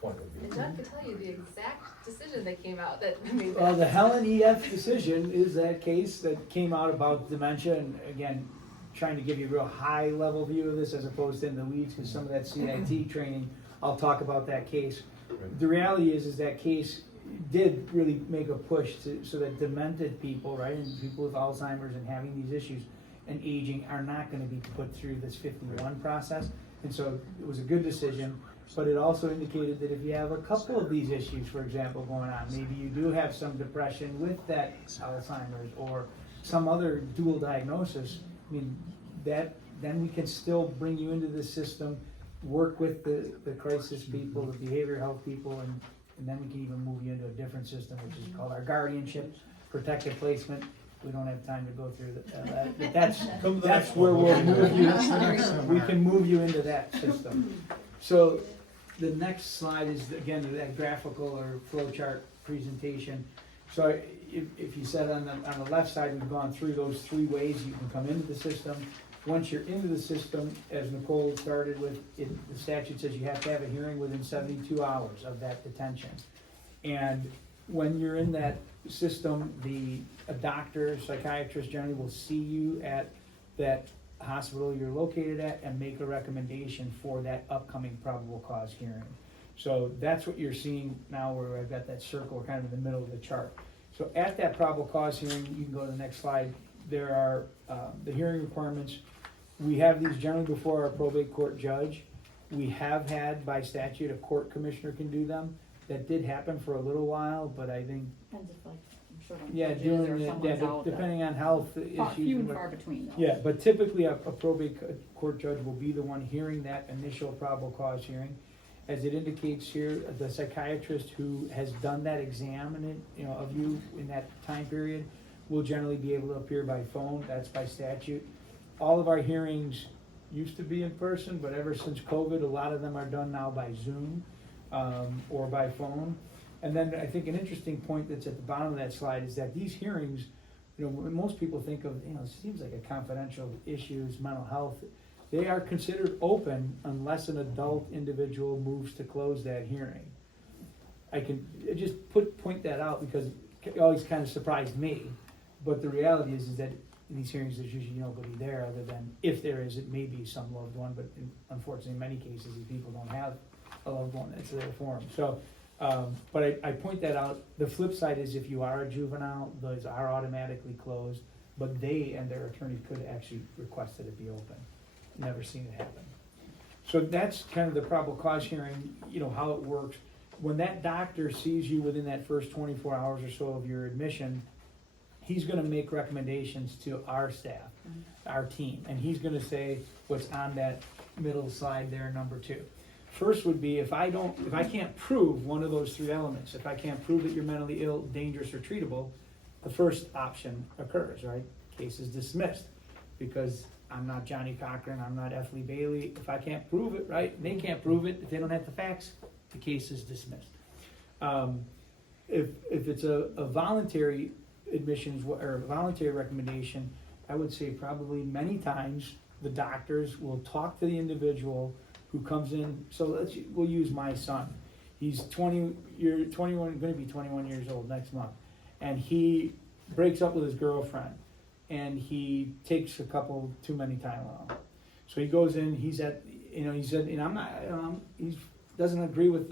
point would be. And John could tell you the exact decision that came out that made that. Well, the Helen EF decision is that case that came out about dementia, and again, trying to give you a real high level view of this as opposed to in the weeds, because some of that CIT training, I'll talk about that case. The reality is that case did really make a push so that demented people, right, and people with Alzheimer's and having these issues and aging are not going to be put through this 51 process. And so it was a good decision, but it also indicated that if you have a couple of these issues, for example, going on, maybe you do have some depression with that Alzheimer's or some other dual diagnosis, I mean, then we can still bring you into the system, work with the crisis people, the behavioral health people, and then we can even move you into a different system, which is called our guardianship, protective placement. We don't have time to go through that, but that's where we'll move you. We can move you into that system. So the next slide is, again, that graphical or flow chart presentation. So if you said on the left side, we've gone through those 3 ways you can come into the system. Once you're into the system, as Nicole started with, the statute says you have to have a hearing within 72 hours of that detention. And when you're in that system, a doctor, psychiatrist generally will see you at that hospital you're located at and make a recommendation for that upcoming probable cause hearing. So that's what you're seeing now, where I've got that circle kind of in the middle of the chart. So at that probable cause hearing, you can go to the next slide, there are the hearing requirements. We have these generally before our probate court judge. We have had, by statute, a court commissioner can do them. That did happen for a little while, but I think, Depends if, like, I'm sure on yeah, judges or someone's out, depending on health issues. few and but- far between though. Yeah, but typically a probate court judge will be the one hearing that initial probable cause hearing. As it indicates here, the psychiatrist who has done that exam of you in that time period will generally be able to appear by phone. That's by statute. All of our hearings used to be in person, but ever since COVID, a lot of them are done now by Zoom or by phone. And then I think an interesting point that's at the bottom of that slide is that these hearings, when most people think of, it seems like a confidential issue is mental health. they are considered open unless an adult individual moves to close that hearing. I can just point that out because it always kind of surprised me. But the reality is that in these hearings, there's usually nobody there other than, if there is, it may be some loved one, but unfortunately, in many cases, these people don't have a loved one that's there for them. So, but I point that out. The flip side is if you are a juvenile, those are automatically closed, but they and their attorney could actually request that it be open. Never seen it happen. So that's kind of the probable cause hearing, how it works. When that doctor sees you within that first 24 hours or so of your admission, he's gonna make recommendations to our staff, our team, and he's gonna say what's on that middle slide there, number 2. First would be if I can't prove one of those 3 elements, if I can't prove that you're mentally ill, dangerous, or treatable, the first option occurs, right? Case is dismissed, because I'm not Johnny Cochran, I'm not F. Lee Bailey. If I can't prove it, right, they can't prove it, if they don't have the facts, the case is dismissed. If it's a voluntary admissions or voluntary recommendation, I would say probably many times the doctors will talk to the individual who comes in. So we'll use my son. He's 21, going to be 21 years old next month, and he breaks up with his girlfriend, and he takes a couple too many Tylenol. So he goes in. He said, I'm not. He doesn't agree with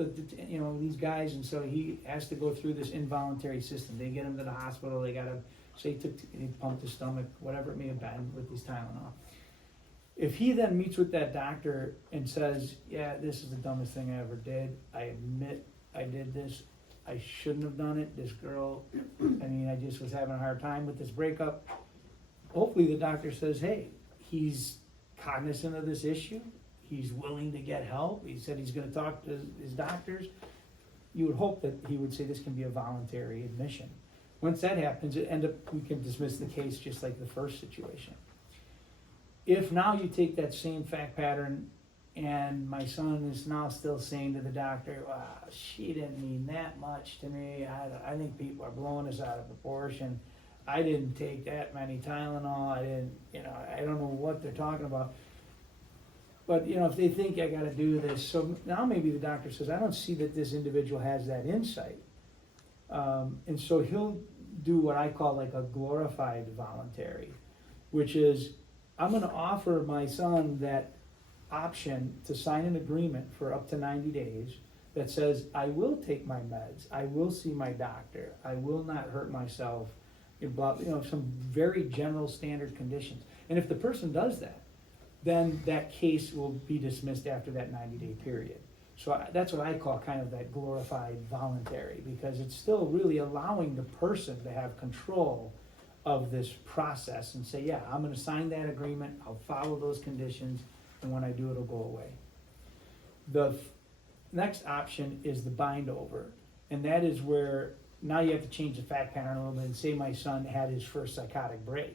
these guys, and so he has to go through this involuntary system. They get him to the hospital. They gotta say he pumped his stomach, whatever it may have been, with these Tylenol. If he then meets with that doctor and says, yeah, this is the dumbest thing I ever did. I admit I did this. I shouldn't have done it. This girl, I just was having a hard time with this breakup. Hopefully the doctor says, hey, he's cognizant of this issue. He's willing to get help. He said he's gonna talk to his doctors. You would hope that he would say this can be a voluntary admission. Once that happens, we can dismiss the case just like the first situation. If now you take that same fact pattern and my son is now still saying to the doctor, wow, she didn't mean that much to me. I think people are blowing this out of proportion. I didn't take that many Tylenol. I don't know what they're talking about. But, if they think I gotta do this, so now maybe the doctor says, I don't see that this individual has that insight. And so he'll do what I call like a glorified voluntary, which is, I'm gonna offer my son that option to sign an agreement for up to 90 days that says, I will take my meds, I will see my doctor, I will not hurt myself, some very general standard conditions. And if the person does that, then that case will be dismissed after that 90-day period. So that's what I call kind of that glorified voluntary, because it's still really allowing the person to have control of this process and say, yeah, I'm gonna sign that agreement, I'll follow those conditions, and when I do, it'll go away. The next option is the bind over, and that is where now you have to change the fact pattern a little bit and say my son had his first psychotic break.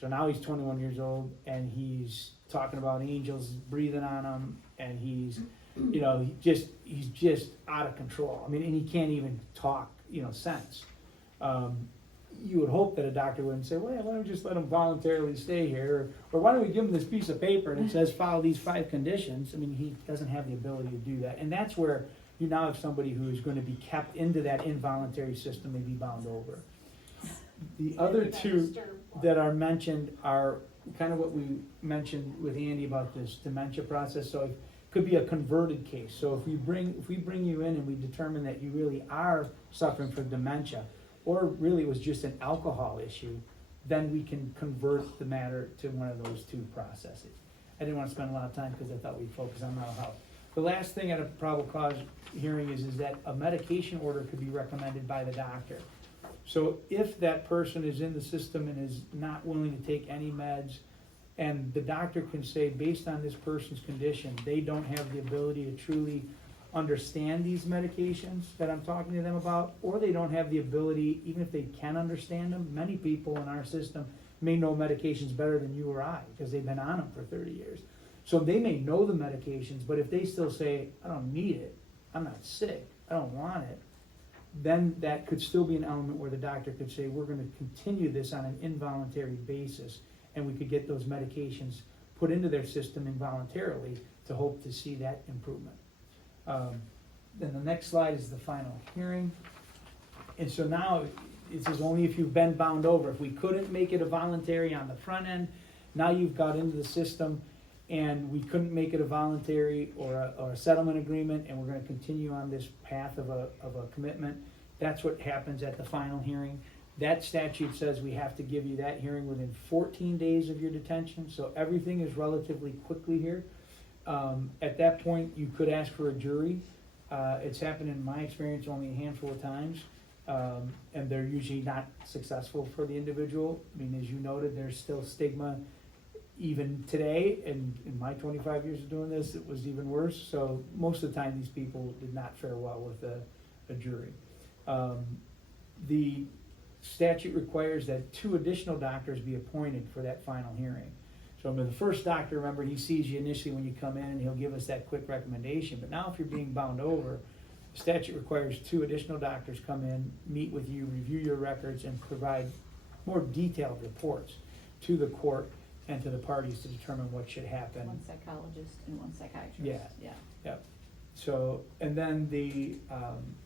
So now he's 21 years old and he's talking about angels breathing on him, and he's just out of control. And he can't even talk, sense. You would hope that a doctor wouldn't say, well, why don't we just let him voluntarily stay here? Or why don't we give him this piece of paper and it says follow these 5 conditions? He doesn't have the ability to do that. And that's where you now have somebody who is going to be kept into that involuntary system and be bound over. The other 2 that are mentioned are kind of what we mentioned with Andy about this dementia process. So it could be a converted case. So if we bring you in and we determine that you really are suffering from dementia, or really it was just an alcohol issue, then we can convert the matter to one of those 2 processes. I didn't want to spend a lot of time because I thought we'd focus on mental health. The last thing at a probable cause hearing is that a medication order could be recommended by the doctor. So if that person is in the system and is not willing to take any meds, and the doctor can say, based on this person's condition, they don't have the ability to truly understand these medications that I'm talking to them about, or they don't have the ability, even if they can understand them, many people in our system may know medications better than you or I, because they've been on them for 30 years. So they may know the medications, but if they still say, I don't need it, I'm not sick, I don't want it, then that could still be an element where the doctor could say, we're gonna continue this on an involuntary basis, and we could get those medications put into their system involuntarily to hope to see that improvement. Then the next slide is the final hearing. And so now, it says only if you've been bound over. If we couldn't make it a voluntary on the front end, now you've got into the system and we couldn't make it a voluntary or a settlement agreement, and we're gonna continue on this path of a commitment. That's what happens at the final hearing. That statute says we have to give you that hearing within 14 days of your detention, so everything is relatively quickly here. At that point, you could ask for a jury. It's happened in my experience only a handful of times, and they're usually not successful for the individual. I mean, as you noted, there's still stigma even today, and in my 25 years of doing this, it was even worse. So most of the time, these people did not fare well with a jury. The statute requires that 2 additional doctors be appointed for that final hearing. So the first doctor, remember, he sees you initially when you come in and he'll give us that quick recommendation. But now if you're being bound over, the statute requires 2 additional doctors come in, meet with you, review your records, and provide more detailed reports to the court and to the parties to determine what should happen. 1 psychologist and 1 psychiatrist. Yeah. Yep. So, and then the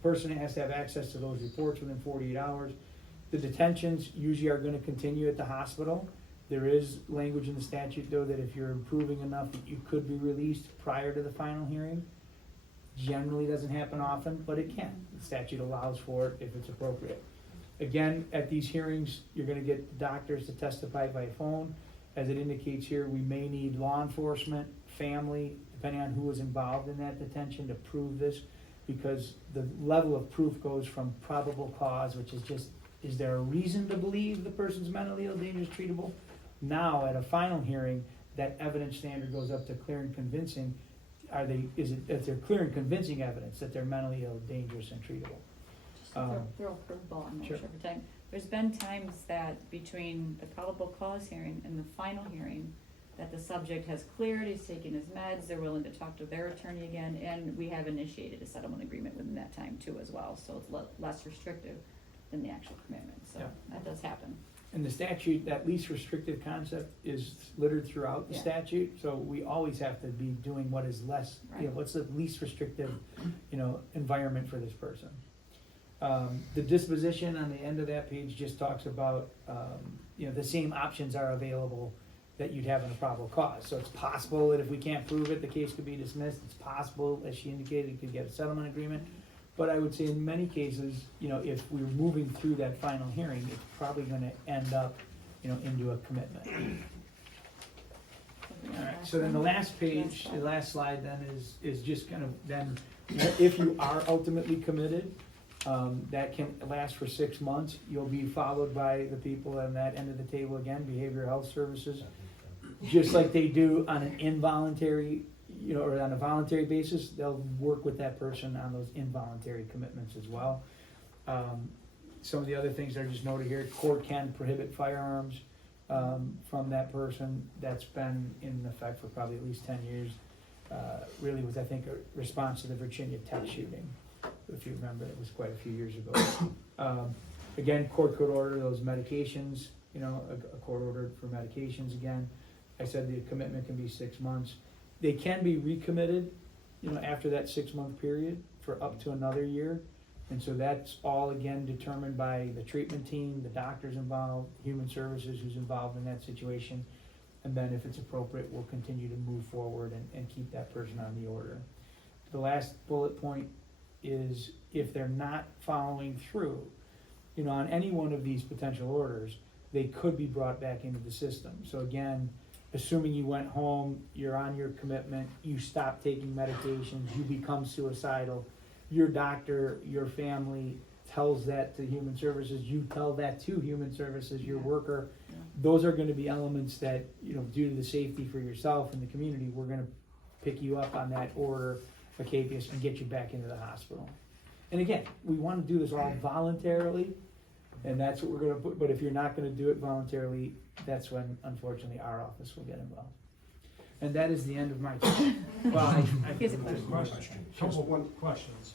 person has to have access to those reports within 48 hours. The detentions usually are gonna continue at the hospital. There is language in the statute, though, that if you're improving enough that you could be released prior to the final hearing. Generally doesn't happen often, but it can. The statute allows for it if it's appropriate. Again, at these hearings, you're gonna get doctors to testify by phone. As it indicates here, we may need law enforcement, family, depending on who was involved in that detention, to prove this, because the level of proof goes from probable cause, which is just, is there a reason to believe the person's mentally ill, dangerous, treatable? Now, at a final hearing, that evidence standard goes up to clear and convincing. If they're clear and convincing evidence that they're mentally ill, dangerous, and treatable? Just a throw a curveball, I'm not sure for time. There's been times that between the probable cause hearing and the final hearing, that the subject has cleared, he's taken his meds, they're willing to talk to their attorney again, and we have initiated a settlement agreement within that time too as well, so it's less restrictive than the actual commitment, so that does happen. And the statute, that least restrictive concept is littered throughout the statute, so we always have to be doing what is less, what's the least restrictive, environment for this person. The disposition on the end of that page just talks about, the same options are available that you'd have in a probable cause. So it's possible that if we can't prove it, the case could be dismissed. It's possible, as she indicated, you could get a settlement agreement. But I would say in many cases, if we're moving through that final hearing, it's probably gonna end up, into a commitment. All right, so then the last page, the last slide then is just kind of then, if you are ultimately committed, that can last for 6 months. You'll be followed by the people on that end of the table again, behavioral health services, just like they do on an involuntary, or on a voluntary basis. They'll work with that person on those involuntary commitments as well. Some of the other things that are just noted here, court can prohibit firearms from that person. That's been in effect for probably at least 10 years. Really was, I think, a response to the Virginia Tech shooting. If you remember, it was quite a few years ago. Again, court could order those medications, a court order for medications again. I said the commitment can be 6 months. They can be recommitted, after that 6-month period for up to another year. And so that's all again determined by the treatment team, the doctors involved, human services who's involved in that situation. And then if it's appropriate, we'll continue to move forward and keep that person on the order. The last bullet point is if they're not following through, on any one of these potential orders, they could be brought back into the system. So again, assuming you went home, you're on your commitment, you stop taking medications, you become suicidal, your doctor, your family tells that to human services, you tell that to human services, your worker. Those are gonna be elements that, due to the safety for yourself and the community, we're gonna pick you up on that order of habeas and get you back into the hospital. And again, we wanna do this all voluntarily, and that's what we're gonna put, but if you're not gonna do it voluntarily, that's when, unfortunately, our office will get involved. And that is the end of my talk. Well, Here's a question. Couple questions.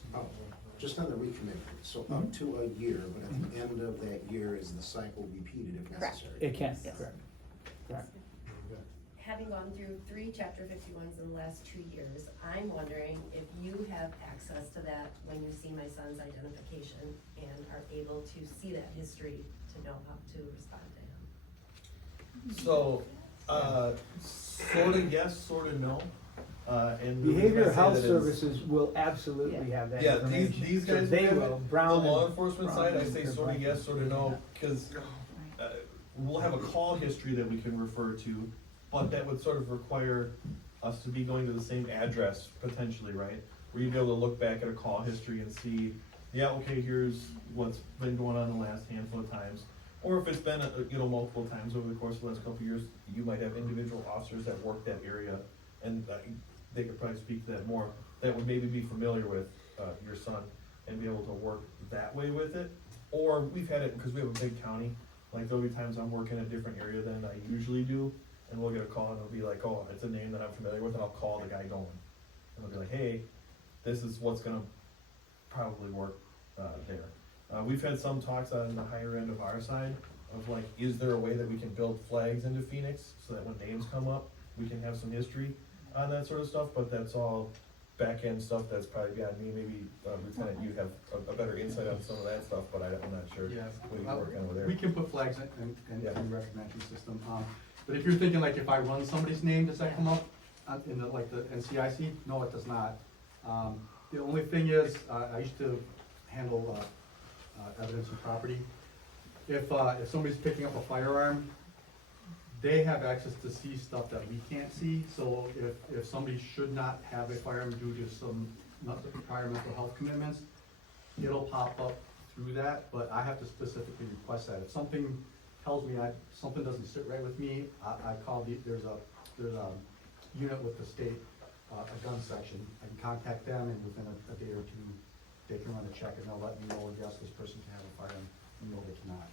Just on the recommitment, so up to a year, but at the end of that year, is the cycle repeated if necessary? It can, Yes. correct. having gone through 3 Chapter 51s in the last 2 years, I'm wondering if you have access to that when you see my son's identification and are able to see that history to know how to respond to him. So, sorta yes, sorta no. And the reason I Behavioral say health that is- services will absolutely have that Yeah, information. these So guys they have will, it. Brown The law and- enforcement Brown side, I and say Fairfax. sorta yes, sorta no, cause, we'll have a call history that we can refer to, but that would sort of require us to be going to the same address potentially, right? Where you'd be able to look back at a call history and see, yeah, okay, here's what's been going on the last handful of times. Or if it's been, multiple times over the course of the last couple of years, you might have individual officers that work that area, and they could probably speak to that more, that would maybe be familiar with, your son, and be able to work that way with it. Or we've had it, because we have a big county, like there'll be times I'm working a different area than I usually do, and we'll get a call and it'll be like, oh, it's a name that I'm familiar with, and I'll call the guy going. And they'll be like, hey, this is what's gonna probably work, there. We've had some talks on the higher end of our side, of like, is there a way that we can build flags into Phoenix, so that when names come up, we can have some history on that sort of stuff, but that's all back end stuff that's probably beyond me, maybe, Lieutenant, you have a better insight on some of that stuff, but I'm not sure Yeah. what you're working over there. We can put flags in Yeah. the recognition system, but if you're thinking like if I run somebody's name, does that come up in the, like the NCIC? No, it does not. The only thing is, I used to handle, evidence and property. If somebody's picking up a firearm, they have access to see stuff that we can't see, so if somebody should not have a firearm due to some prior mental health commitments, it'll pop up through that, but I have to specifically request that. If something tells me something doesn't sit right with me, I call there's a unit with the state, a gun section. I can contact them, and within a day or two, they can run a check and they'll let me know, yes, this person can have a firearm, and no, they cannot.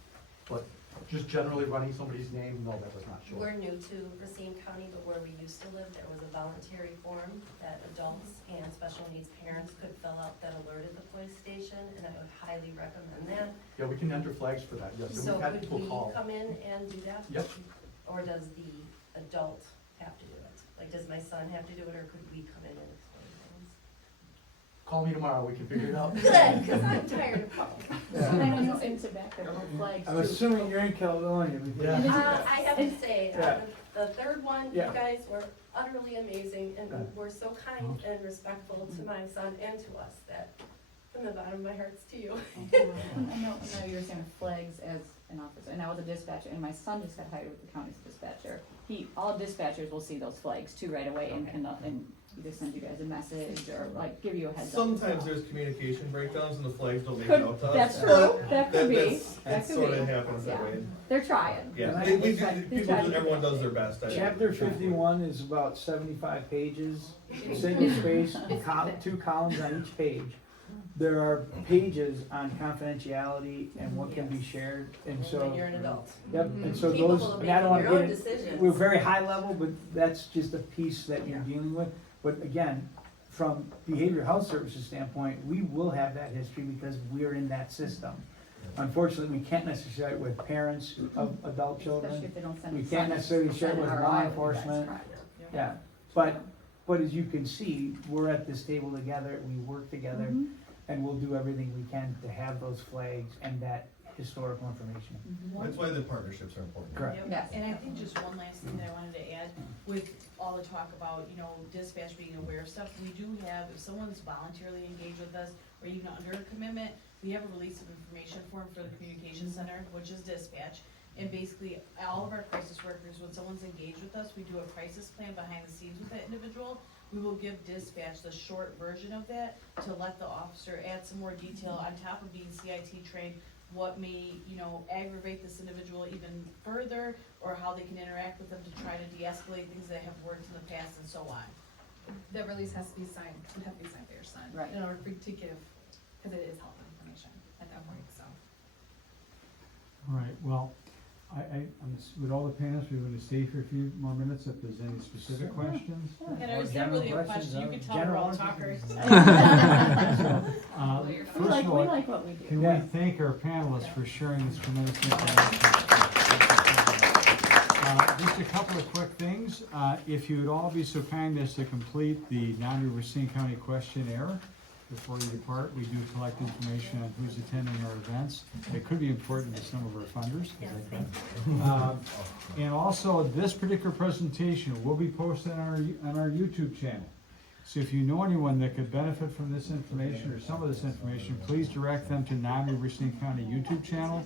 But just generally running somebody's name, no, that was not sure. We're new to Racine County, but where we used to live, there was a voluntary form that adults and special needs parents could fill out that alerted the police station, and I would highly recommend that. Yeah, we can enter flags for that, yes, and So we've had could people we call. come in and do that? Yep. Or does the adult have to do it? Like, does my son have to do it, or could we come in and explain things? Call me tomorrow, we can figure it out. Good, cause I'm tired of calling. And I know in tobacco, flags I'm too. assuming you're in Caledonia. because- Yeah. I have to say, Yeah. the third one, you Yeah. guys were utterly amazing and Yeah. were so kind and respectful to my son and to us that from the bottom of my heart's to you. I know you were saying flags as an officer, and I was a dispatcher, and my son just got hired with the county's dispatcher. All dispatchers will see those flags too right away and can, and either send you guys a message or like give you a heads up. Sometimes there's communication breakdowns and the flags don't make Could- it out to us. that's but true. That could be. that's- That It could sort be. of happens that Yeah. way. They're trying. Yeah, And they they try to do everyone their does their best. Chapter 51 is about 75 pages, single space, two columns on each page. There are pages on confidentiality and what can be shared, and so. When you're an adult. Yep, and so Capable those, of and I don't wanna making your get own in, decisions. we're very high level, but that's just a piece that you're dealing with. But again, from behavioral health services standpoint, we will have that history because we're in that system. Unfortunately, we can't necessarily with parents of adult Especially children, if they don't send. we it can't signed. necessarily share it with Send it law RI, enforcement. that's correct. Yeah, but as you can see, we're at this table together, we work together, Mhm. and we'll do everything we can to have those flags and that historical information. Mhm. That's why the partnerships are important. Correct. Yep. Yes. And I think just one last thing that I wanted to add, with all the talk about, dispatch being aware of stuff, we do have, if someone's voluntarily engaged with us, or even under a commitment, we have a release of information form for the communication center, which is dispatch. And basically, all of our crisis workers, when someone's engaged with us, we do a crisis plan behind the scenes with that individual. We will give dispatch the short version of that to let the officer add some more detail on top of being CIT trained, what may, aggravate this individual even further, or how they can interact with them to try to de-escalate things that have worked in the past and so on. The release has to be signed, would have to be signed by your son. Right. In order for you to give, because it is health information at that point, so. All right, well, with all the panelists, we're gonna stay for a few more minutes if there's any specific Sure. questions. And it's not really a question, you can tell we're all talkers. First of We all, like what we do. can we thank our panelists for sharing this tremendous information? Just a couple of quick things. If you would all be so kind as to complete the NAMI Racine County questionnaire before you depart. We do collect information on who's attending our events. It could be important to some of our funders. And also, this particular presentation will be posted on our YouTube channel. So if you know anyone that could benefit from this information or some of this information, please direct them to NAMI Racine County YouTube channel.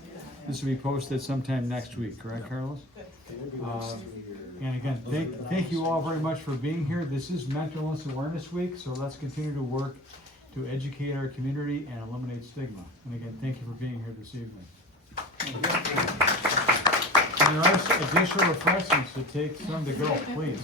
This will be posted sometime next week, correct, Carlos? And again, thank you all very much for being here. This is Mental Illness Awareness Week, so let's continue to work to educate our community and eliminate stigma. And again, thank you for being here this evening. And there are additional refreshments to take some to go, please.